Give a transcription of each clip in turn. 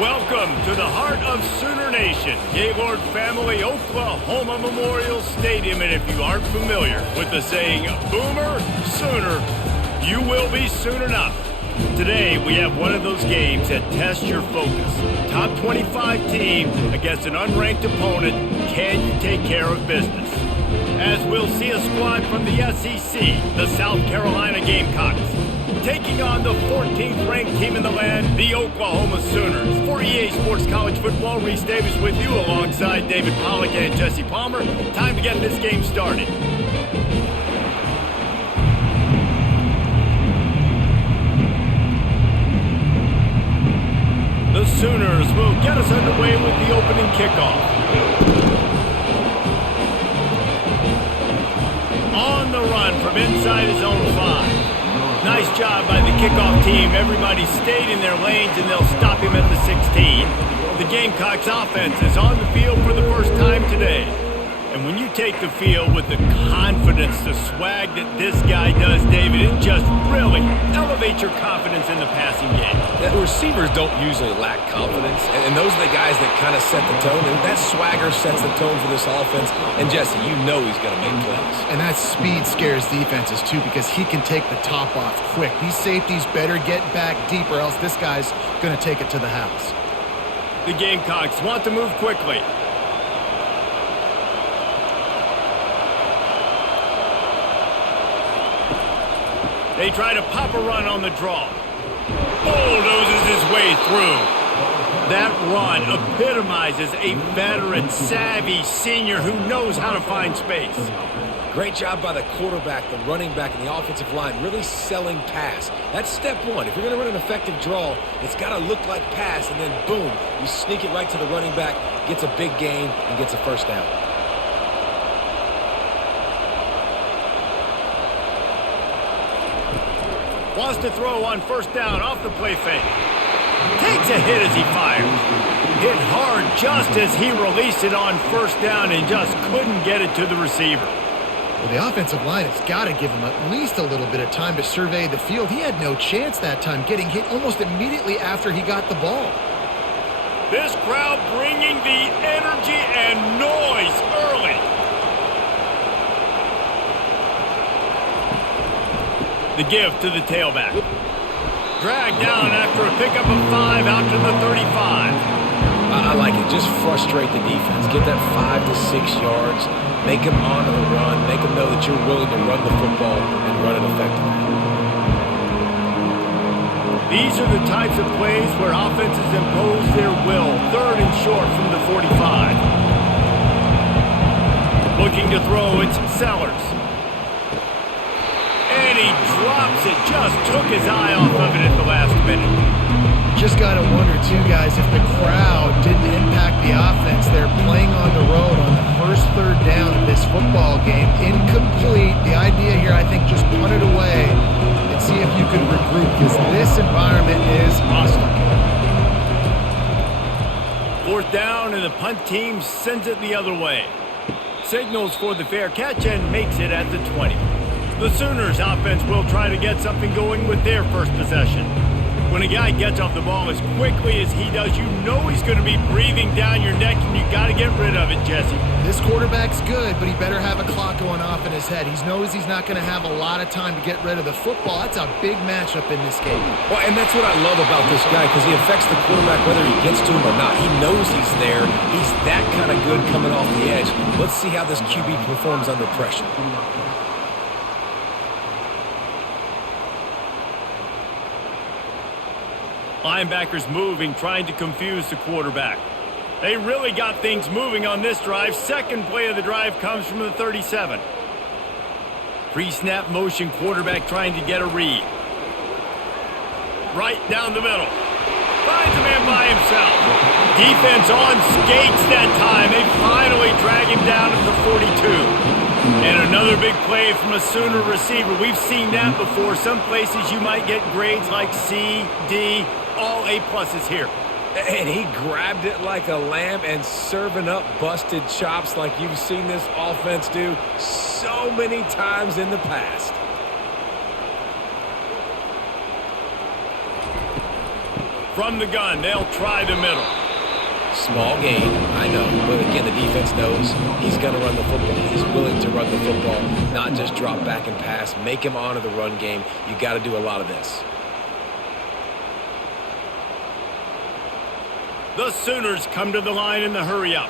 Welcome to the heart of Sooner Nation, Gaylord Family Oklahoma Memorial Stadium. And if you aren't familiar with the saying, Boomer Sooner, you will be soon enough. Today, we have one of those games that tests your focus. Top 25 team against an unranked opponent. Can you take care of business? As we'll see a squad from the SEC, the South Carolina Gamecocks, taking on the 14th ranked team in the land, the Oklahoma Sooners. For EA Sports College Football, Reese Davis with you alongside David Pollack and Jesse Palmer. Time to get this game started. The Sooners will get us underway with the opening kickoff. On the run from inside his own 5. Nice job by the kickoff team. Everybody stayed in their lanes, and they'll stop him at the 16. The Gamecocks offense is on the field for the first time today. And when you take the field with the confidence, the swag that this guy does, David, it just really elevates your confidence in the passing game. The receivers don't usually lack confidence, and those are the guys that kind of set the tone. And that swagger sets the tone for this offense. And Jesse, you know he's going to make plays. And that speed scares defenses too, because he can take the top off quick. These safeties better get back deep, or else this guy's going to take it to the house. The Gamecocks want to move quickly. They try to pop a run on the draw. Bulldozes his way through. That run epitomizes a veteran, savvy senior who knows how to find space. Great job by the quarterback, the running back, and the offensive line really selling pass. That's step one. If you're going to run an effective draw, it's got to look like pass, and then boom, you sneak it right to the running back, gets a big gain, and gets a first down. Wants to throw on first down off the play fake. Takes a hit as he fires. Hit hard just as he released it on first down and just couldn't get it to the receiver. Well, the offensive line has got to give him at least a little bit of time to survey the field. He had no chance that time, getting hit almost immediately after he got the ball. This crowd bringing the energy and noise early. The give to the tailback. Dragged down after a pickup of 5 out to the 35. I like it. Just frustrate the defense. Get that 5 to 6 yards. Make them honor the run. Make them know that you're willing to run the football and run it effectively. These are the types of plays where offenses impose their will. 3rd and short from the 45. Looking to throw, it's Sellers. And he drops it. Just took his eye off of it at the last minute. Just got to wonder, too, guys, if the crowd didn't impact the offense. They're playing on the road on the first 3rd down of this football game. Incomplete. The idea here, I think, just punt it away and see if you can regroup, because this environment is hostile. 4th down, and the punt team sends it the other way. Signals for the fair catch and makes it at the 20. The Sooners offense will try to get something going with their first possession. When a guy gets off the ball as quickly as he does, you know he's going to be breathing down your neck, and you got to get rid of it, Jesse. This quarterback's good, but he better have a clock going off in his head. He knows he's not going to have a lot of time to get rid of the football. That's a big matchup in this game. Well, and that's what I love about this guy, because he affects the quarterback whether he gets to him or not. He knows he's there. He's that kind of good coming off the edge. Let's see how this QB performs under pressure. Linebackers moving, trying to confuse the quarterback. They really got things moving on this drive. Second play of the drive comes from the 37. Pre-snap motion, quarterback trying to get a read. Right down the middle. Finds a man by himself. Defense on skates that time. They finally drag him down at the 42. And another big play from a Sooner receiver. We've seen that before. Some places you might get grades like C, D, all A-pluses here. And he grabbed it like a lamb and serving up busted chops like you've seen this offense do so many times in the past. From the gun, they'll try the middle. Small gain, I know, but again, the defense knows he's going to run the football. He's willing to run the football, not just drop back and pass, make him honor the run game. You got to do a lot of this. The Sooners come to the line in the hurry-up.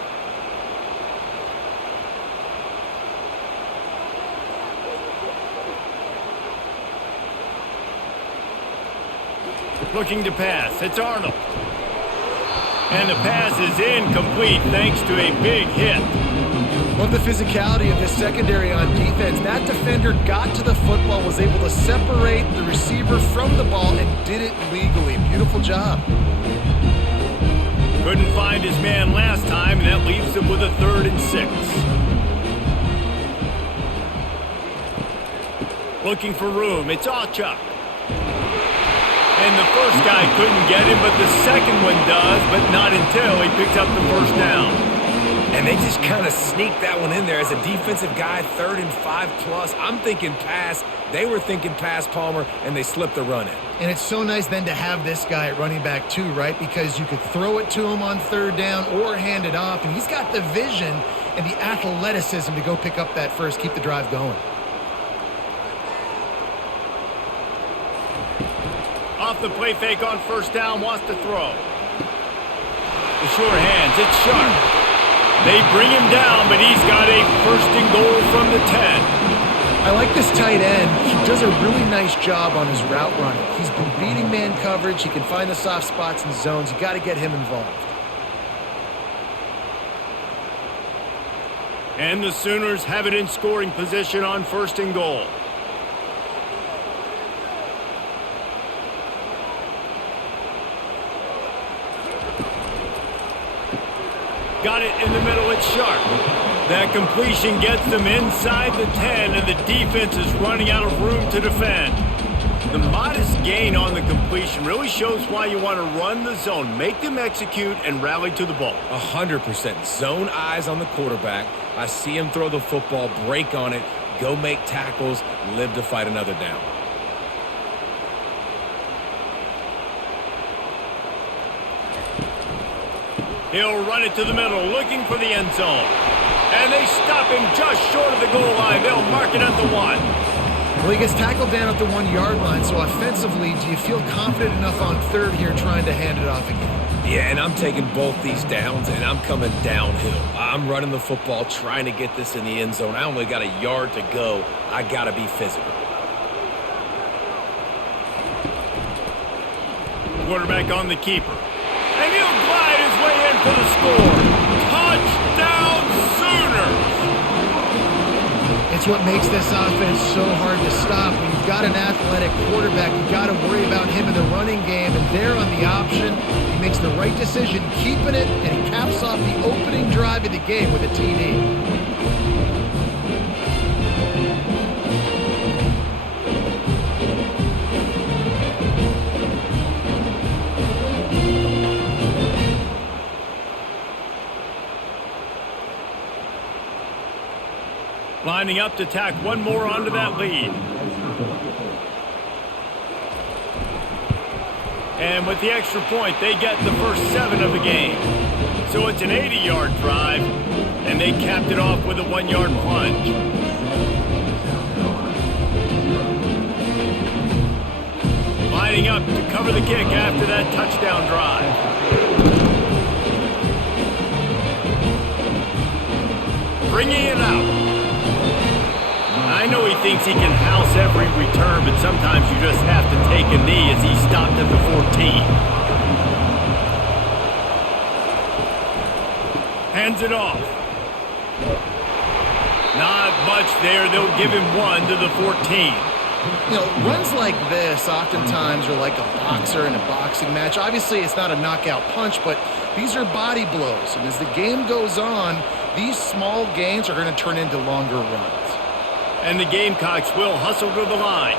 Looking to pass, it's Arnold. And the pass is incomplete thanks to a big hit. Love the physicality of this secondary on defense. That defender got to the football, was able to separate the receiver from the ball, and did it legally. Beautiful job. Couldn't find his man last time, and that leaves him with a 3rd and 6. Looking for room, it's Achuk. And the first guy couldn't get him, but the second one does, but not until he picks up the first down. And they just kind of sneaked that one in there as a defensive guy, 3rd and 5+. I'm thinking pass. They were thinking pass, Palmer, and they slipped the run in. And it's so nice then to have this guy at running back too, right? Because you could throw it to him on 3rd down or hand it off, and he's got the vision and the athleticism to go pick up that first, keep the drive going. Off the play fake on 1st down, wants to throw. The sure hands, it's Sharp. They bring him down, but he's got a 1st and goal from the 10. I like this tight end. He does a really nice job on his route running. He's been beating man coverage. He can find the soft spots and zones. You got to get him involved. And the Sooners have it in scoring position on 1st and goal. Got it in the middle, it's Sharp. That completion gets them inside the 10, and the defense is running out of room to defend. The modest gain on the completion really shows why you want to run the zone, make them execute, and rally to the ball. 100%. Zone eyes on the quarterback. I see him throw the football, break on it, go make tackles, live to fight another down. He'll run it to the middle, looking for the end zone. And they stop him just short of the goal line. They'll mark it at the 1. Well, he gets tackled down at the 1-yard line, so offensively, do you feel confident enough on 3rd here trying to hand it off again? Yeah, and I'm taking both these downs, and I'm coming downhill. I'm running the football, trying to get this in the end zone. I only got a yard to go. I got to be physical. Quarterback on the keeper. And he'll glide his way in for the score. Touchdown, Sooners! It's what makes this offense so hard to stop. When you've got an athletic quarterback, you've got to worry about him in the running game, and there on the option, he makes the right decision, keeping it, and he caps off the opening drive of the game with a TD. Lining up to tack one more onto that lead. And with the extra point, they get the first 7 of the game. So it's an 80-yard drive, and they capped it off with a 1-yard plunge. Lining up to cover the kick after that touchdown drive. Bringing it out. I know he thinks he can house every return, but sometimes you just have to take a knee as he stopped at the 14. Hands it off. Not much there. They'll give him 1 to the 14. You know, runs like this oftentimes are like a boxer in a boxing match. Obviously, it's not a knockout punch, but these are body blows. And as the game goes on, these small gains are going to turn into longer runs. And the Gamecocks will hustle to the line.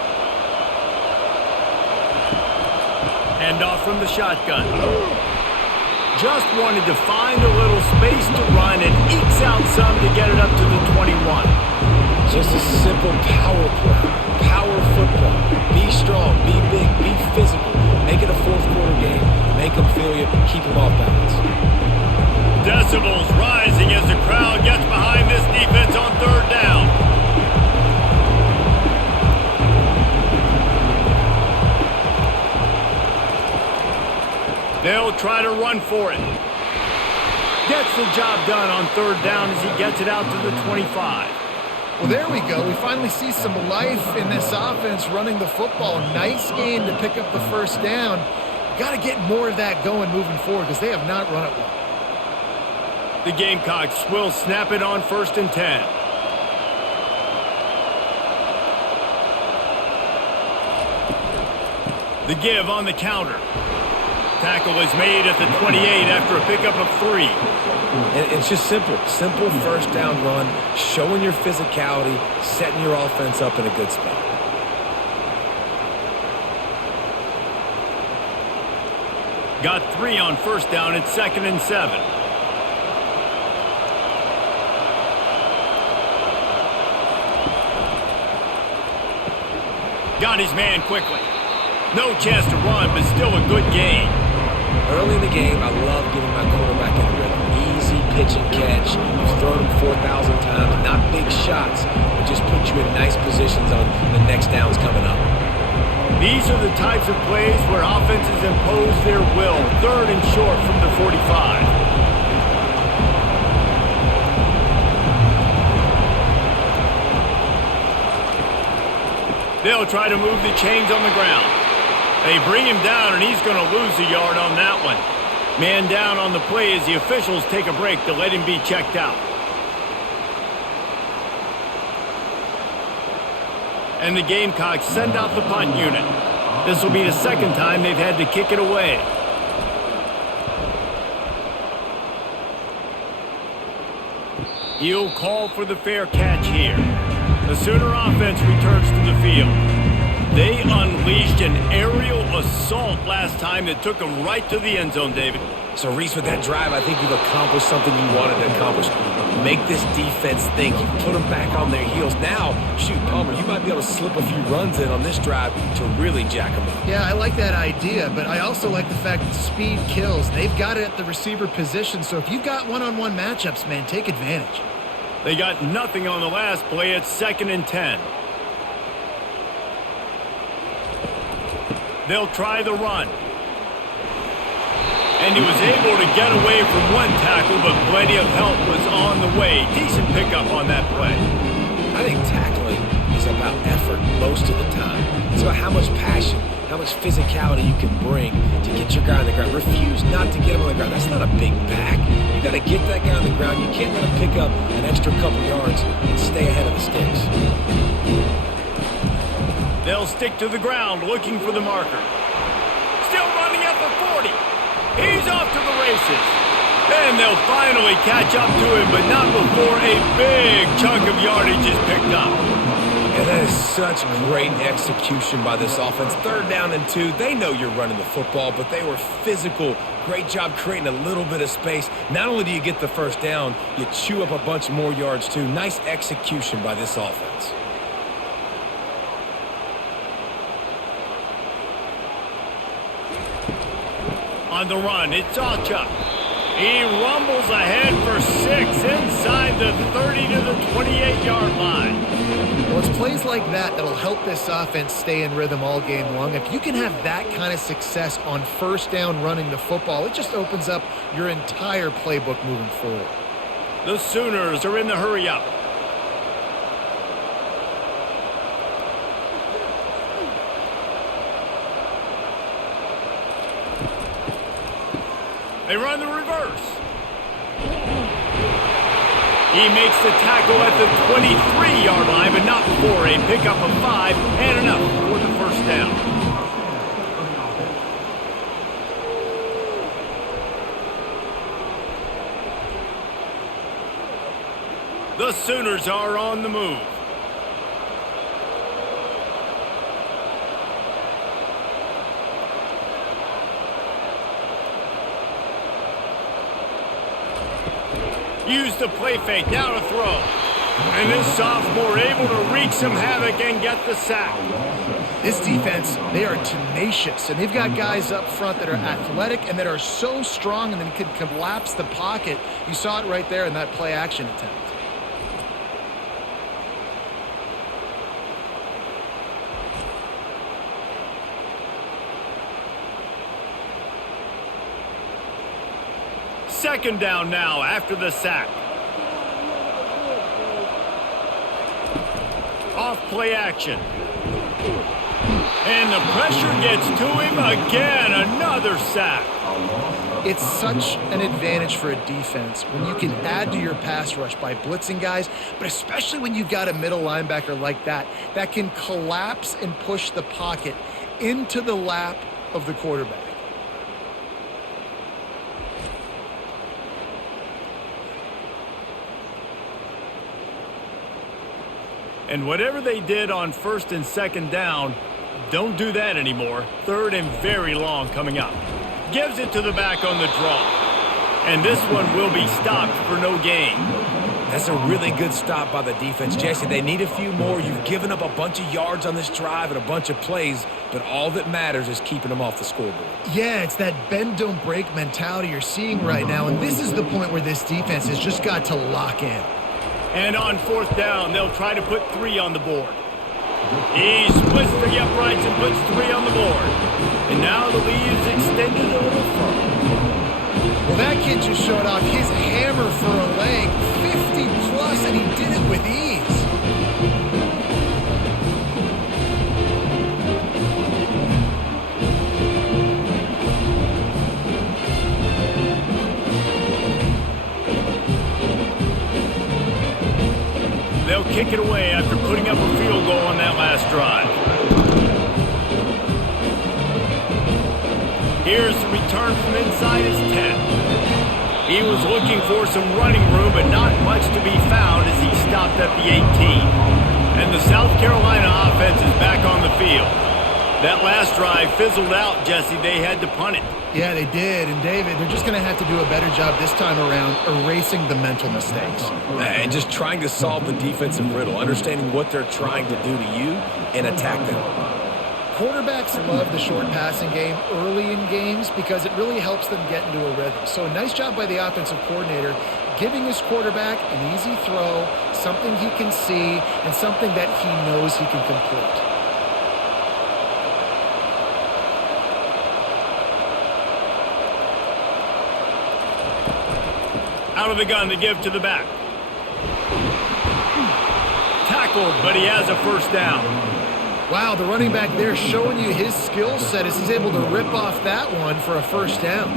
Handoff from the shotgun. Just wanted to find a little space to run and ekes out some to get it up to the 21. Just a simple power play. Power football. Be strong, be big, be physical. Make it a fourth quarter game. Make them feel you. Keep them off balance. Decibels rising as the crowd gets behind this defense on third down. They'll try to run for it. Gets the job done on third down as he gets it out to the 25. Well, there we go. We finally see some life in this offense running the football. Nice game to pick up the first down. Got to get more of that going moving forward because they have not run it well. The Gamecocks will snap it on 1st and 10. The give on the counter. Tackle is made at the 28 after a pickup of 3. And it's just simple. Simple first down run, showing your physicality, setting your offense up in a good spot. Got 3 on first down at 2nd and 7. Got his man quickly. No chance to run, but still a good gain. Early in the game, I love getting my quarterback in rhythm. Easy pitch and catch. You've thrown him 4,000 times. Not big shots, but just put you in nice positions on the next downs coming up. These are the types of plays where offenses impose their will. 3rd and short from the 45. They'll try to move the chains on the ground. They bring him down, and he's going to lose a yard on that one. Man down on the play as the officials take a break to let him be checked out. And the Gamecocks send out the punt unit. This will be the second time they've had to kick it away. He'll call for the fair catch here. The Sooner offense returns to the field. They unleashed an aerial assault last time that took them right to the end zone, David. So, Reese, with that drive, I think you've accomplished something you wanted to accomplish. Make this defense think. You put them back on their heels. Now, shoot, Palmer, you might be able to slip a few runs in on this drive to really jack them up. Yeah, I like that idea, but I also like the fact that speed kills. They've got it at the receiver position, so if you've got one-on-one matchups, man, take advantage. They got nothing on the last play at 2nd and 10. They'll try the run. And he was able to get away from one tackle, but plenty of help was on the way. Decent pickup on that play. I think tackling is about effort most of the time. It's about how much passion, how much physicality you can bring to get your guy on the ground. Refuse not to get him on the ground. That's not a big back. You got to get that guy on the ground. You can't let him pick up an extra couple yards and stay ahead of the sticks. They'll stick to the ground looking for the marker. Still running at the 40. He's off to the races. And they'll finally catch up to him, but not before a big chunk of yardage is picked up. And that is such great execution by this offense. 3rd down and 2. They know you're running the football, but they were physical. Great job creating a little bit of space. Not only do you get the first down, you chew up a bunch more yards too. Nice execution by this offense. On the run, it's Alchuk. He rumbles ahead for 6 inside the 30 to the 28-yard line. Well, it's plays like that that'll help this offense stay in rhythm all game long. If you can have that kind of success on first down running the football, it just opens up your entire playbook moving forward. The Sooners are in the hurry-up. They run the reverse. He makes the tackle at the 23-yard line, but not before a pickup of 5 and enough for the first down. The Sooners are on the move. Use the play fake, now to throw. And this sophomore able to wreak some havoc and get the sack. This defense, they are tenacious, and they've got guys up front that are athletic and that are so strong and then can collapse the pocket. You saw it right there in that play action attempt. Second down now after the sack. Off play action. And the pressure gets to him again. Another sack. It's such an advantage for a defense when you can add to your pass rush by blitzing guys, but especially when you've got a middle linebacker like that can collapse and push the pocket into the lap of the quarterback. And whatever they did on first and second down, don't do that anymore. Third and very long coming up. Gives it to the back on the draw. And this one will be stopped for no gain. That's a really good stop by the defense, Jesse. They need a few more. You've given up a bunch of yards on this drive and a bunch of plays, but all that matters is keeping them off the scoreboard. Yeah, it's that bend, don't break mentality you're seeing right now, and this is the point where this defense has just got to lock in. And on fourth down, they'll try to put 3 on the board. He splits the uprights and puts 3 on the board. And now the lead is extended a little further. Well, that kid just showed off his hammer for a leg, 50 plus, and he did it with ease. They'll kick it away after putting up a field goal on that last drive. Here's the return from inside his 10. He was looking for some running room, but not much to be found as he stopped at the 18. And the South Carolina offense is back on the field. That last drive fizzled out, Jesse. They had to punt it. Yeah, they did. And, David, they're just going to have to do a better job this time around erasing the mental mistakes. And just trying to solve the defensive riddle, understanding what they're trying to do to you and attack them. Quarterbacks love the short passing game early in games because it really helps them get into a rhythm. So a nice job by the offensive coordinator giving his quarterback an easy throw, something he can see, and something that he knows he can complete. Out of the gun to give to the back. Tackled, but he has a first down. Wow, the running back there showing you his skill set as he's able to rip off that one for a first down.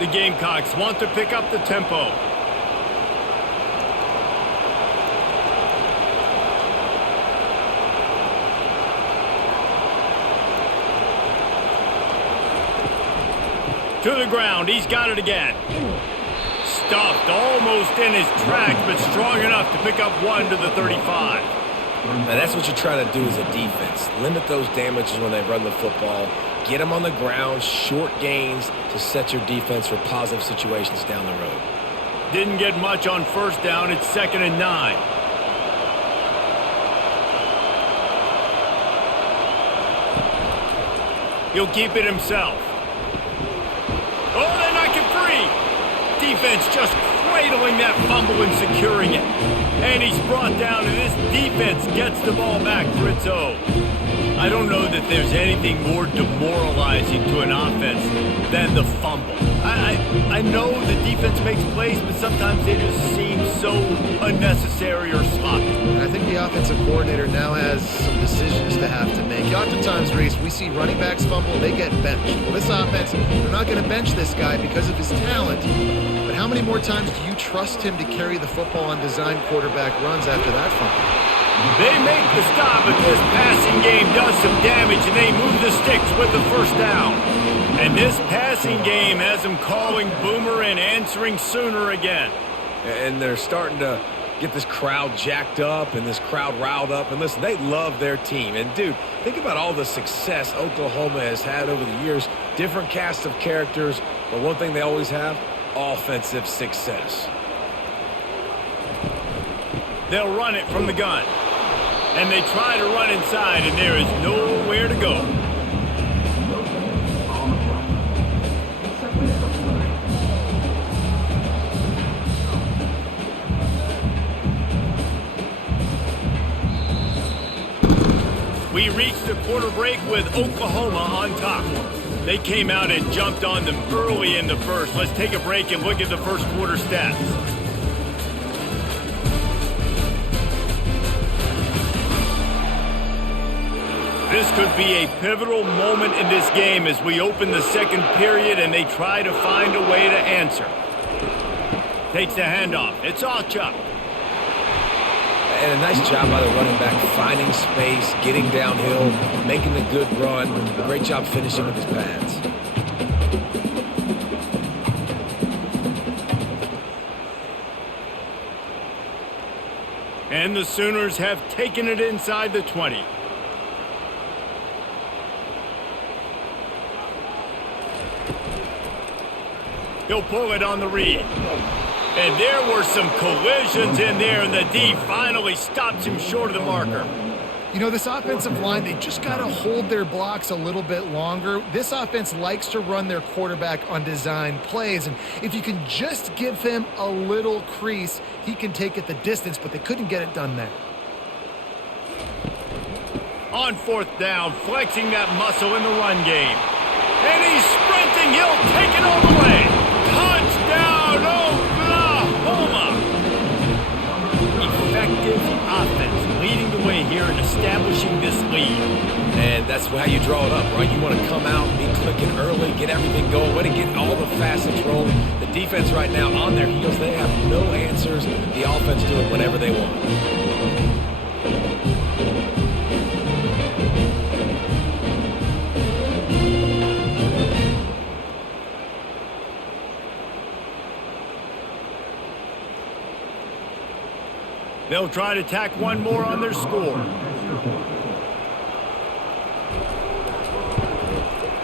The Gamecocks want to pick up the tempo. To the ground, he's got it again. Stuffed almost in his tracks, but strong enough to pick up 1 to the 35. Now that's what you try to do as a defense. Limit those damages when they run the football. Get them on the ground, short gains to set your defense for positive situations down the road. Didn't get much on first down. It's 2nd and 9. He'll keep it himself. Oh, they knock it free. Defense just cradling that fumble and securing it. And he's brought down, and this defense gets the ball back for its own. I don't know that there's anything more demoralizing to an offense than the fumble. I know the defense makes plays, but sometimes they just seem so unnecessary or sloppy. I think the offensive coordinator now has some decisions to have to make. Oftentimes, Reese, we see running backs fumble, they get benched. Well, this offense, they're not going to bench this guy because of his talent. But how many more times do you trust him to carry the football on design quarterback runs after that fumble? They make the stop, but this passing game does some damage, and they move the sticks with the first down. And this passing game has them calling Boomer and answering Sooner again. And they're starting to get this crowd jacked up and this crowd riled up. And listen, they love their team. And, dude, think about all the success Oklahoma has had over the years. Different casts of characters, but one thing they always have, offensive success. They'll run it from the gun. And they try to run inside, and there is nowhere to go. We reached the quarter break with Oklahoma on top. They came out and jumped on them early in the first. Let's take a break and look at the first quarter stats. This could be a pivotal moment in this game as we open the second period and they try to find a way to answer. Takes the handoff. It's all Chuck. And a nice job by the running back, finding space, getting downhill, making the good run. Great job finishing with his pads. And the Sooners have taken it inside the 20. He'll pull it on the read. And there were some collisions in there, and the D finally stops him short of the marker. You know, this offensive line, they just got to hold their blocks a little bit longer. This offense likes to run their quarterback on design plays, and if you can just give him a little crease, he can take it the distance, but they couldn't get it done there. On fourth down, flexing that muscle in the run game. And he's sprinting. He'll take it all the way. Touchdown, Oklahoma! Effective offense leading the way here and establishing this lead. And that's how you draw it up, right? You want to come out, be clicking early, get everything going, way to get all the facets rolling. The defense right now on their heels, they have no answers. The offense doing whatever they want. They'll try to tack one more on their score.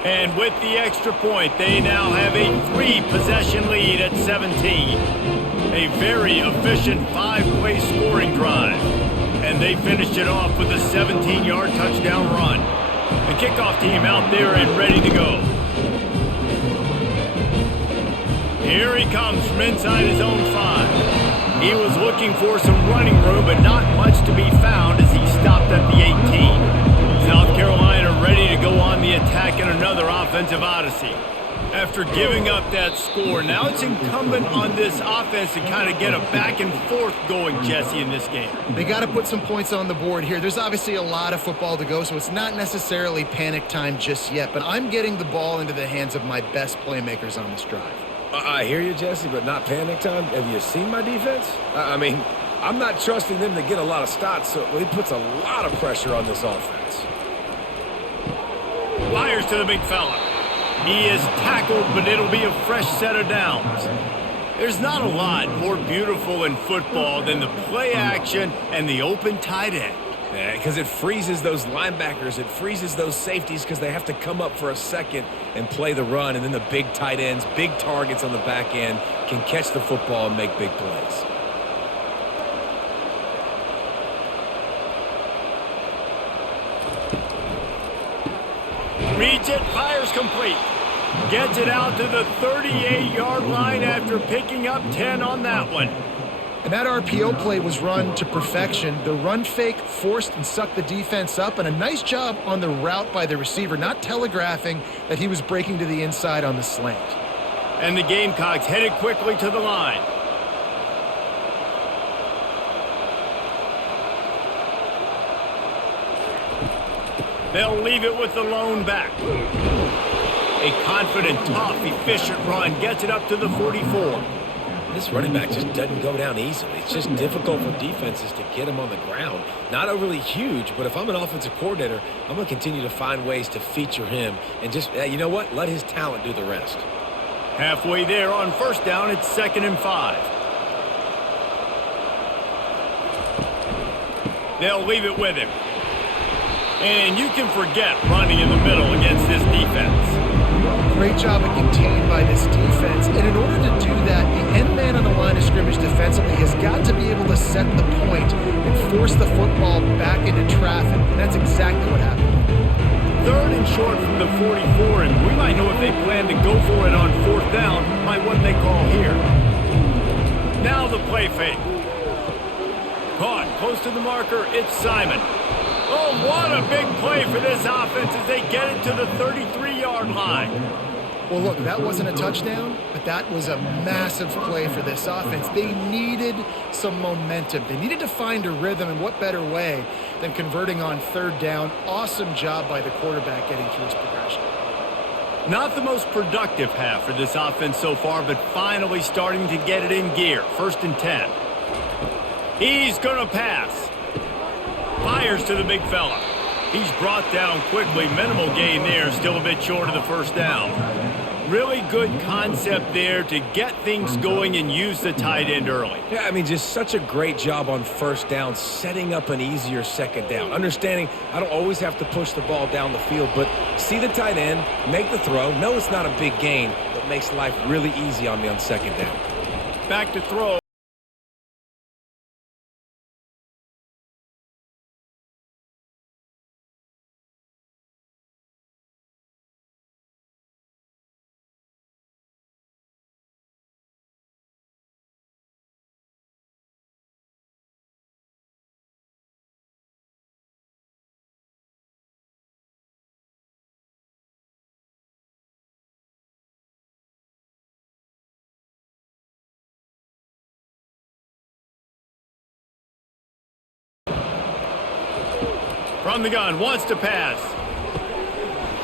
And with the extra point, they now have a 3-possession lead at 17. A very efficient 5-play scoring drive. And they finished it off with a 17-yard touchdown run. The kickoff team out there and ready to go. Here he comes from inside his own 5. He was looking for some running room, but not much to be found as he stopped at the 18. South Carolina ready to go on the attack in another offensive odyssey. After giving up that score, now it's incumbent on this offense to kind of get a back and forth going, Jesse, in this game. They got to put some points on the board here. There's obviously a lot of football to go, so it's not necessarily panic time just yet, but I'm getting the ball into the hands of my best playmakers on this drive. I hear you, Jesse, but not panic time. Have you seen my defense? I mean, I'm not trusting them to get a lot of stops, so he puts a lot of pressure on this offense. Fires to the big fella. He is tackled, but it'll be a fresh set of downs. There's not a lot more beautiful in football than the play action and the open tight end. Yeah, because it freezes those linebackers. It freezes those safeties because they have to come up for a second and play the run. And then the big tight ends, big targets on the back end can catch the football and make big plays. Reads it, fires complete. Gets it out to the 38-yard line after picking up 10 on that one. And that RPO play was run to perfection. The run fake forced and sucked the defense up, and a nice job on the route by the receiver, not telegraphing that he was breaking to the inside on the slant. And the Gamecocks headed quickly to the line. They'll leave it with the lone back. A confident, tough, efficient run gets it up to the 44. This running back just doesn't go down easily. It's just difficult for defenses to get him on the ground. Not overly huge, but if I'm an offensive coordinator, I'm going to continue to find ways to feature him and just, you know what, let his talent do the rest. Halfway there on first down, it's 2nd and 5. They'll leave it with him. And you can forget running in the middle against this defense. Great job of contained by this defense. And in order to do that, the end man on the line of scrimmage defensively has got to be able to set the point and force the football back into traffic. And that's exactly what happened. 3rd and short from the 44, and we might know if they plan to go for it on 4th down by what they call here. Now the play fake. Caught close to the marker, it's Simon. Oh, what a big play for this offense as they get it to the 33-yard line. Well, look, that wasn't a touchdown, but that was a massive play for this offense. They needed some momentum. They needed to find a rhythm, and what better way than converting on 3rd down. Awesome job by the quarterback getting through his progression. Not the most productive half for this offense so far, but finally starting to get it in gear. 1st and 10. He's going to pass. Fires to the big fella. He's brought down quickly. Minimal gain there, still a bit short of the 1st down. Really good concept there to get things going and use the tight end early. Yeah, I mean, just such a great job on 1st down, setting up an easier 2nd down. Understanding I don't always have to push the ball down the field, but see the tight end, make the throw. No, it's not a big gain, but makes life really easy on me on 2nd down. Back to throw. From the gun, wants to pass.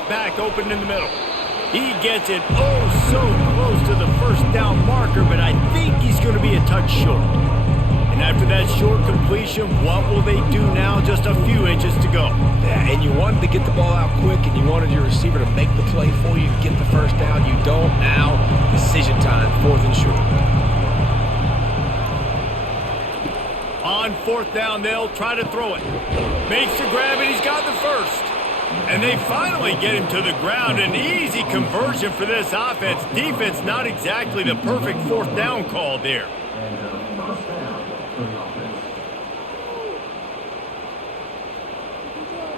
Back open in the middle. He gets it oh so close to the 1st down marker, but I think he's going to be a touch short. And after that short completion, what will they do now? Just a few inches to go. Yeah, and you wanted to get the ball out quick, and you wanted your receiver to make the play for you, get the 1st down. You don't now. Decision time, 4th and short. On 4th down, they'll try to throw it. Makes the grab, and he's got the 1st. And they finally get him to the ground. An easy conversion for this offense. Defense not exactly the perfect 4th down call there.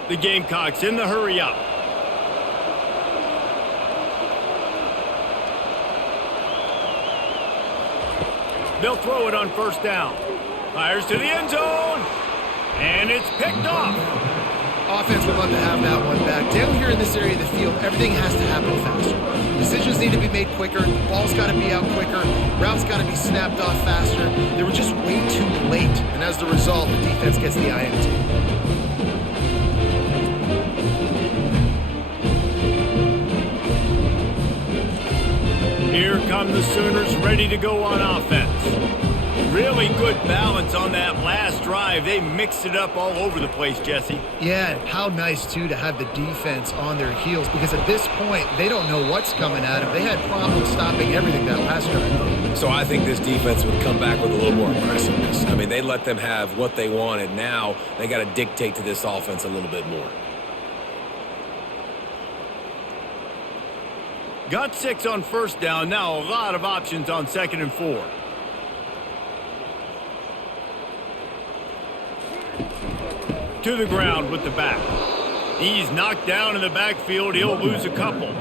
The Gamecocks in the hurry up. They'll throw it on 1st down. Fires to the end zone, and it's picked off. Offense would love to have that one back. Down here in this area of the field, everything has to happen faster. Decisions need to be made quicker. The ball's got to be out quicker. Routes got to be snapped off faster. They were just way too late, and as the result, the defense gets the INT. Here come the Sooners ready to go on offense. Really good balance on that last drive. They mixed it up all over the place, Jesse. Yeah, how nice, too, to have the defense on their heels, because at this point, they don't know what's coming at them. They had problems stopping everything that last drive. So I think this defense would come back with a little more aggressiveness. I mean, they let them have what they wanted. Now they got to dictate to this offense a little bit more. Got 6 on 1st down. Now a lot of options on 2nd and 4. To the ground with the back. He's knocked down in the backfield. He'll lose a couple.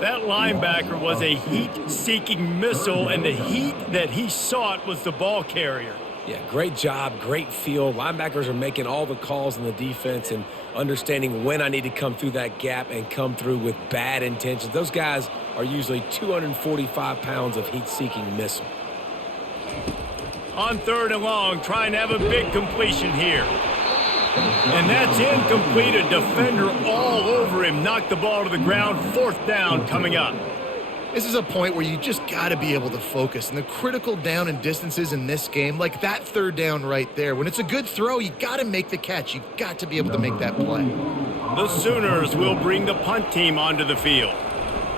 That linebacker was a heat-seeking missile, and the heat that he sought was the ball carrier. Yeah, great job, great feel. Linebackers are making all the calls in the defense and understanding when I need to come through that gap and come through with bad intentions. Those guys are usually 245 pounds of heat-seeking missile. On 3rd and long, trying to have a big completion here. And that's incomplete. A defender all over him. Knocked the ball to the ground. 4th down coming up. This is a point where you just got to be able to focus. And the critical down and distances in this game, like that 3rd down right there, when it's a good throw, you got to make the catch. You've got to be able to make that play. The Sooners will bring the punt team onto the field.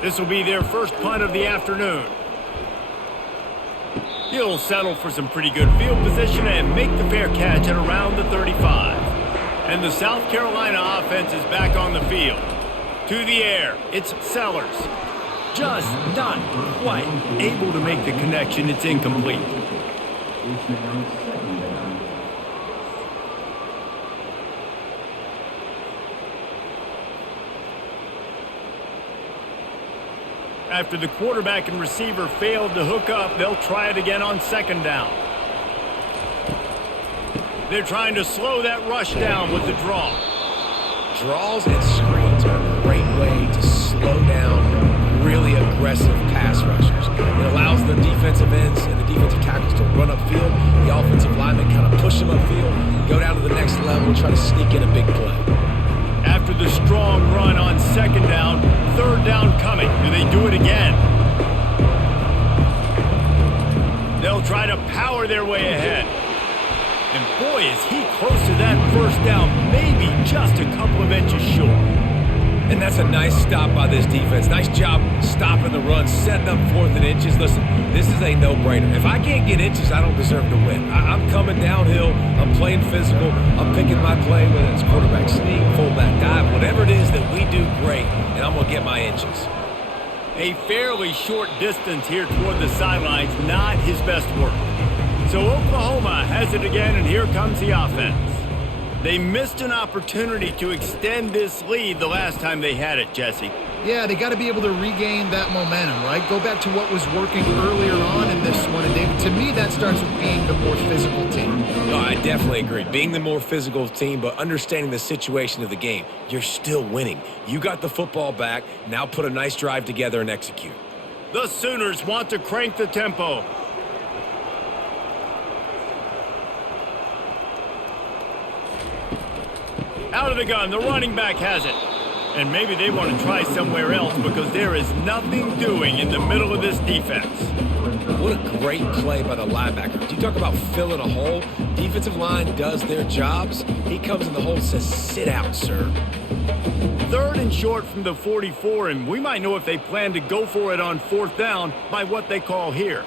This will be their first punt of the afternoon. He'll settle for some pretty good field position and make the fair catch at around the 35. And the South Carolina offense is back on the field. To the air, it's Sellers. Just not quite able to make the connection. It's incomplete. After the quarterback and receiver failed to hook up, they'll try it again on second down. They're trying to slow that rush down with the draw. Draws and screens are a great way to slow down really aggressive pass rushers. It allows the defensive ends and the defensive tackles to run upfield. The offensive linemen kind of push them upfield, go down to the next level, try to sneak in a big play. After the strong run on second down, third down coming. Do they do it again? They'll try to power their way ahead. And boy, is he close to that first down, maybe just a couple of inches short. And that's a nice stop by this defense. Nice job stopping the run, setting up 4th and inches. Listen, this is a no-brainer. If I can't get inches, I don't deserve to win. I'm coming downhill. I'm playing physical. I'm picking my play, whether it's quarterback sneak, fullback dive, whatever it is that we do great, and I'm going to get my inches. A fairly short distance here toward the sidelines, not his best work. So Oklahoma has it again, and here comes the offense. They missed an opportunity to extend this lead the last time they had it, Jesse. Yeah, they got to be able to regain that momentum, right? Go back to what was working earlier on in this one. And David, to me, that starts with being the more physical team. No, I definitely agree. Being the more physical team, but understanding the situation of the game. You're still winning. You got the football back. Now put a nice drive together and execute. The Sooners want to crank the tempo. Out of the gun, the running back has it. And maybe they want to try somewhere else because there is nothing doing in the middle of this defense. What a great play by the linebacker. You talk about filling a hole. Defensive line does their jobs. He comes in the hole and says, sit out, sir. Third and short from the 44, and we might know if they plan to go for it on 4th down by what they call here.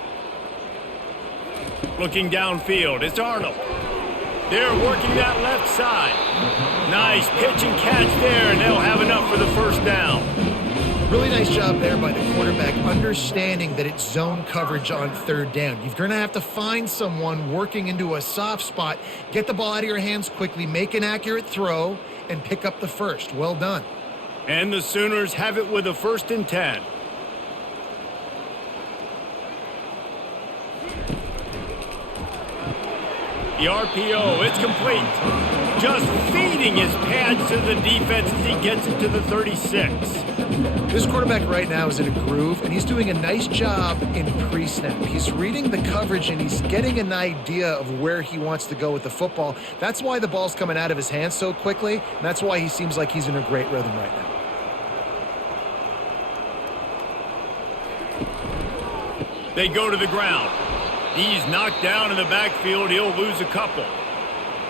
Looking downfield, it's Arnold. They're working that left side. Nice pitch and catch there, and they'll have enough for the first down. Really nice job there by the quarterback, understanding that it's zone coverage on 3rd down. You're going to have to find someone working into a soft spot, get the ball out of your hands quickly, make an accurate throw, and pick up the first. Well done. And the Sooners have it with a 1st and 10. The RPO, it's complete. Just feeding his pads to the defense as he gets it to the 36. This quarterback right now is in a groove, and he's doing a nice job in pre-snap. He's reading the coverage, and he's getting an idea of where he wants to go with the football. That's why the ball's coming out of his hands so quickly, and that's why he seems like he's in a great rhythm right now. They go to the ground. He's knocked down in the backfield. He'll lose a couple.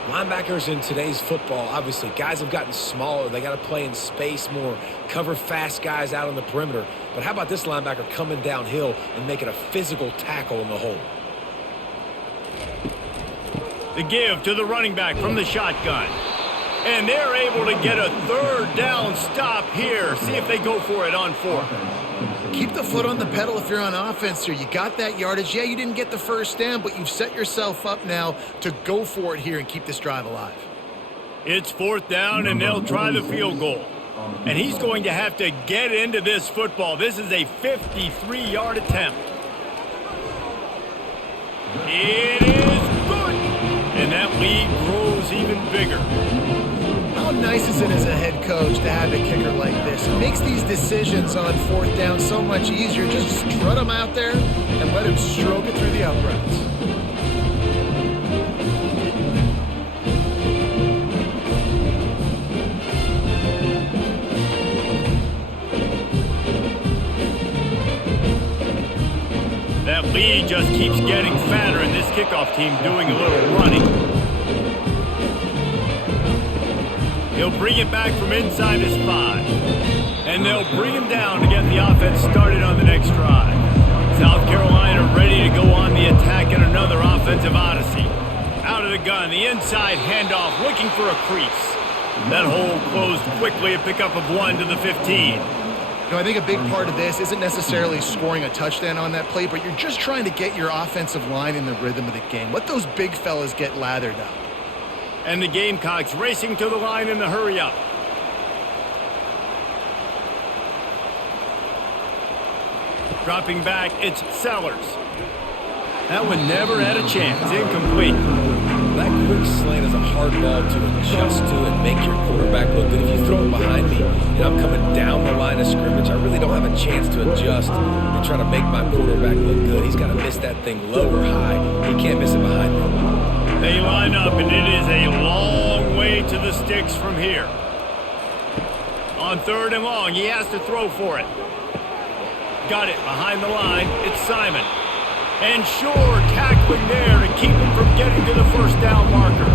Linebackers in today's football, obviously, guys have gotten smaller. They got to play in space more, cover fast guys out on the perimeter. But how about this linebacker coming downhill and making a physical tackle in the hole? The give to the running back from the shotgun. And they're able to get a 3rd down stop here. See if they go for it on 4th. Keep the foot on the pedal if you're on offense here. You got that yardage. Yeah, you didn't get the first down, but you've set yourself up now to go for it here and keep this drive alive. It's 4th down, and they'll try the field goal. And he's going to have to get into this football. This is a 53-yard attempt. It is good. And that lead grows even bigger. How nice is it as a head coach to have a kicker like this? It makes these decisions on 4th down so much easier. Just strut him out there and let him stroke it through the uprights. That lead just keeps getting fatter, and this kickoff team doing a little running. He'll bring it back from inside his 5. And they'll bring him down to get the offense started on the next drive. South Carolina ready to go on the attack in another offensive odyssey. Out of the gun, the inside handoff, looking for a crease. That hole closed quickly, a pickup of 1 to the 15. You know, I think a big part of this isn't necessarily scoring a touchdown on that play, but you're just trying to get your offensive line in the rhythm of the game. Let those big fellas get lathered up. And the Gamecocks racing to the line in the hurry-up. Dropping back, it's Sellers. That one never had a chance. Incomplete. That quick slant is a hard ball to adjust to and make your quarterback look good. If you throw it behind me and I'm coming down the line of scrimmage, I really don't have a chance to adjust and try to make my quarterback look good. He's got to miss that thing low or high. He can't miss it behind me. They line up, and it is a long way to the sticks from here. On 3rd and long, he has to throw for it. Got it behind the line. It's Simon. And sure, tackling there to keep him from getting to the first down marker.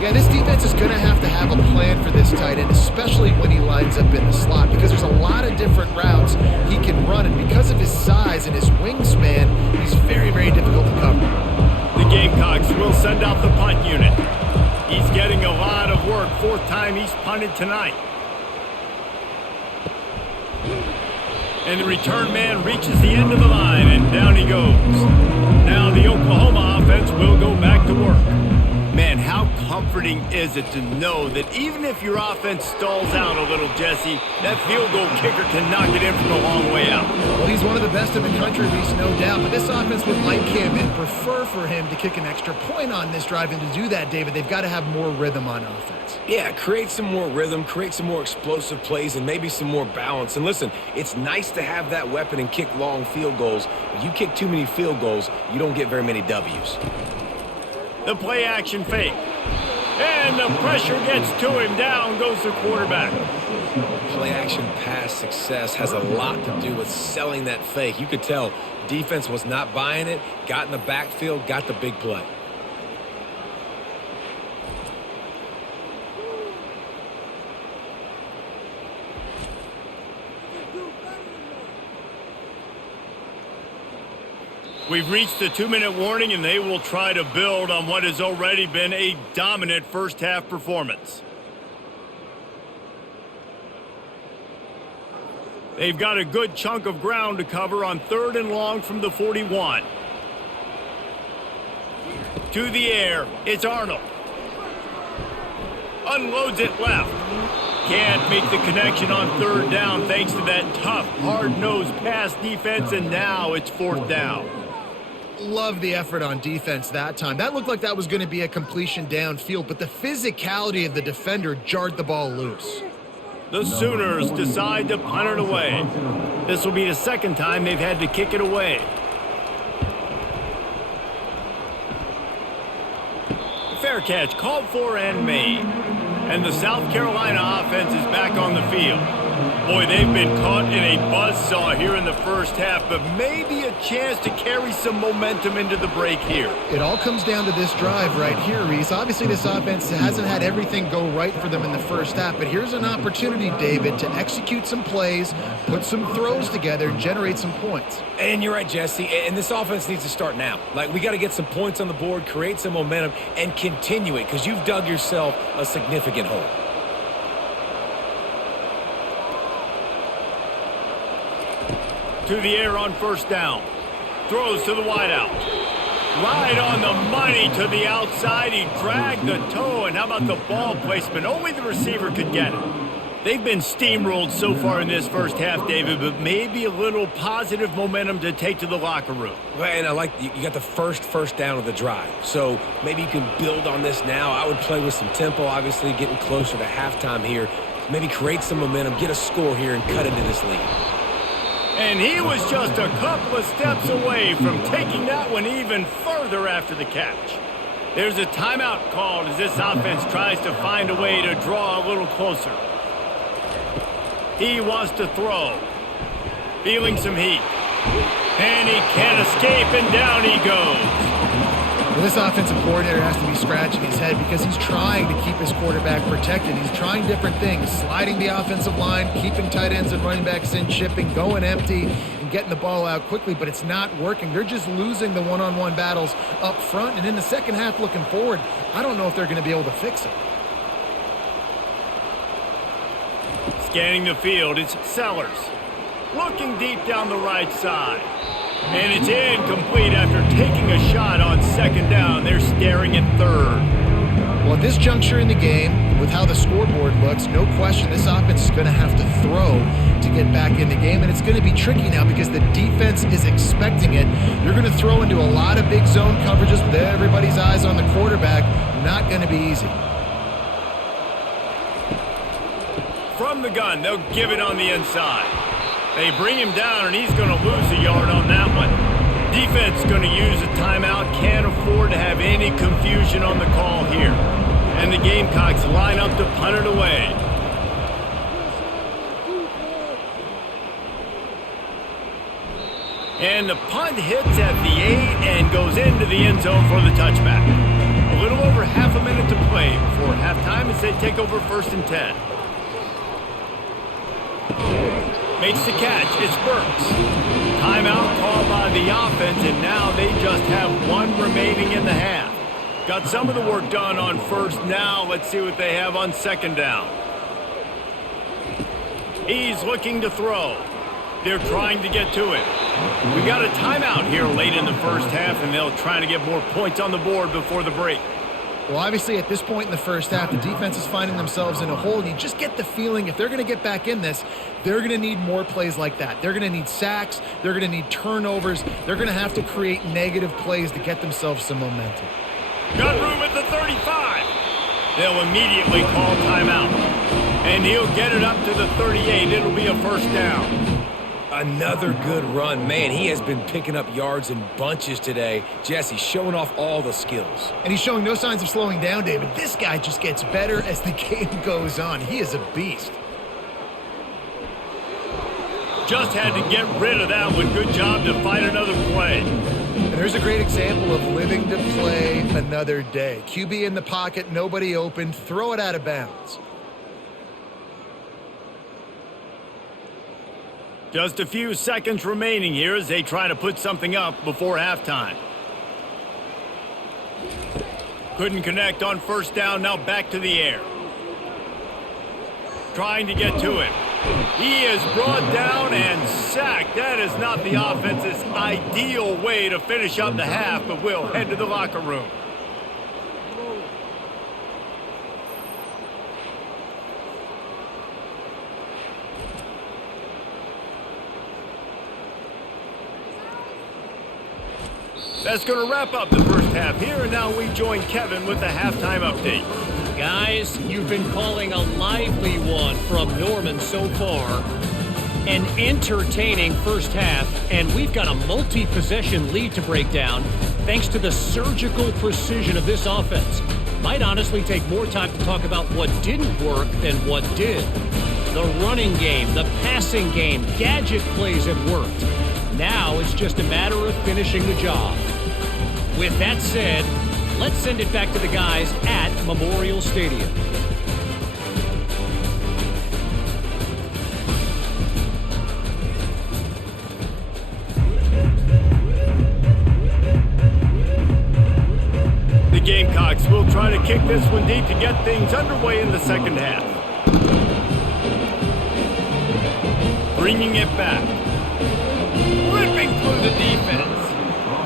Yeah, this defense is going to have a plan for this tight end, especially when he lines up in the slot, because there's a lot of different routes he can run, and because of his size and his wingspan, he's very, very difficult to cover. The Gamecocks will send out the punt unit. He's getting a lot of work. 4th time he's punted tonight. And the return man reaches the end of the line, and down he goes. Now the Oklahoma offense will go back to work. Man, how comforting is it to know that even if your offense stalls out a little, Jesse, that field goal kicker can knock it in from a long way out. Well, he's one of the best in the country, Reese, no doubt. But this offense would like him and prefer for him to kick an extra point on this drive. And to do that, David, they've got to have more rhythm on offense. Yeah, create some more rhythm, create some more explosive plays, and maybe some more balance. And listen, it's nice to have that weapon and kick long field goals. If you kick too many field goals, you don't get very many W's. The play action fake. And the pressure gets to him. Down goes the quarterback. Play action pass success has a lot to do with selling that fake. You could tell defense was not buying it, got in the backfield, got the big play. We've reached the 2-minute warning, and they will try to build on what has already been a dominant first-half performance. They've got a good chunk of ground to cover on 3rd and long from the 41. To the air, it's Arnold. Unloads it left. Can't make the connection on 3rd down thanks to that tough, hard-nosed pass defense, and now it's 4th down. Love the effort on defense that time. That looked like that was going to be a completion downfield, but the physicality of the defender jarred the ball loose. The Sooners decide to punt it away. This will be the 2nd time they've had to kick it away. Fair catch, called for and made. And the South Carolina offense is back on the field. Boy, they've been caught in a buzzsaw here in the first half, but maybe a chance to carry some momentum into the break here. It all comes down to this drive right here, Reese. Obviously, this offense hasn't had everything go right for them in the first half, but here's an opportunity, David, to execute some plays, put some throws together, and generate some points. And you're right, Jesse, and this offense needs to start now. Like, we got to get some points on the board, create some momentum, and continue it, because you've dug yourself a significant hole. To the air on 1st down. Throws to the wideout. Right on the money to the outside. He dragged the toe, and how about the ball placement? Only the receiver could get it. They've been steamrolled so far in this first half, David, but maybe a little positive momentum to take to the locker room. And I like you got the first down of the drive, so maybe you can build on this now. I would play with some tempo, obviously getting closer to halftime here. Maybe create some momentum, get a score here, and cut into this lead. And he was just a couple of steps away from taking that one even further after the catch. There's a timeout called as this offense tries to find a way to draw a little closer. He wants to throw. Feeling some heat. And he can't escape, and down he goes. Well, this offensive coordinator has to be scratching his head because he's trying to keep his quarterback protected. He's trying different things, sliding the offensive line, keeping tight ends and running backs in, chipping, going empty, and getting the ball out quickly, but it's not working. They're just losing the one-on-one battles up front, and in the second half looking forward, I don't know if they're going to be able to fix it. Scanning the field, it's Sellers. Looking deep down the right side. And it's incomplete after taking a shot on second down. They're staring at third. Well, at this juncture in the game, with how the scoreboard looks, no question this offense is going to have to throw to get back in the game, and it's going to be tricky now because the defense is expecting it. You're going to throw into a lot of big zone coverages with everybody's eyes on the quarterback. Not going to be easy. From the gun, they'll give it on the inside. They bring him down, and he's going to lose a yard on that one. Defense going to use a timeout. Can't afford to have any confusion on the call here. And the Gamecocks line up to punt it away. And the punt hits at the 8 and goes into the end zone for the touchback. A little over half a minute to play before halftime as they take over 1st and 10. Makes the catch. It's Burks. Timeout called by the offense, and now they just have one remaining in the half. Got some of the work done on first. Now let's see what they have on second down. He's looking to throw. They're trying to get to it. We got a timeout here late in the first half, and they'll try to get more points on the board before the break. Well, obviously, at this point in the first half, the defense is finding themselves in a hole. You just get the feeling if they're going to get back in this, they're going to need more plays like that. They're going to need sacks. They're going to need turnovers. They're going to have to create negative plays to get themselves some momentum. Got room at the 35. They'll immediately call timeout. And he'll get it up to the 38. It'll be a first down. Another good run. Man, he has been picking up yards in bunches today. Jesse showing off all the skills. And he's showing no signs of slowing down, David. This guy just gets better as the game goes on. He is a beast. Just had to get rid of that one. Good job to find another play. And there's a great example of living to play another day. QB in the pocket, nobody open, throw it out of bounds. Just a few seconds remaining here as they try to put something up before halftime. Couldn't connect on first down, now back to the air. Trying to get to it. He is brought down and sacked. That is not the offense's ideal way to finish up the half, but we'll head to the locker room. That's going to wrap up the first half here, and now we join Kevin with the halftime update. Guys, you've been calling a lively one from Norman so far. An entertaining first half, and we've got a multi-possession lead to break down thanks to the surgical precision of this offense. Might honestly take more time to talk about what didn't work than what did. The running game, the passing game, gadget plays have worked. Now it's just a matter of finishing the job. With that said, let's send it back to the guys at Memorial Stadium. The Gamecocks will try to kick this one deep to get things underway in the second half. Bringing it back. Ripping through the defense.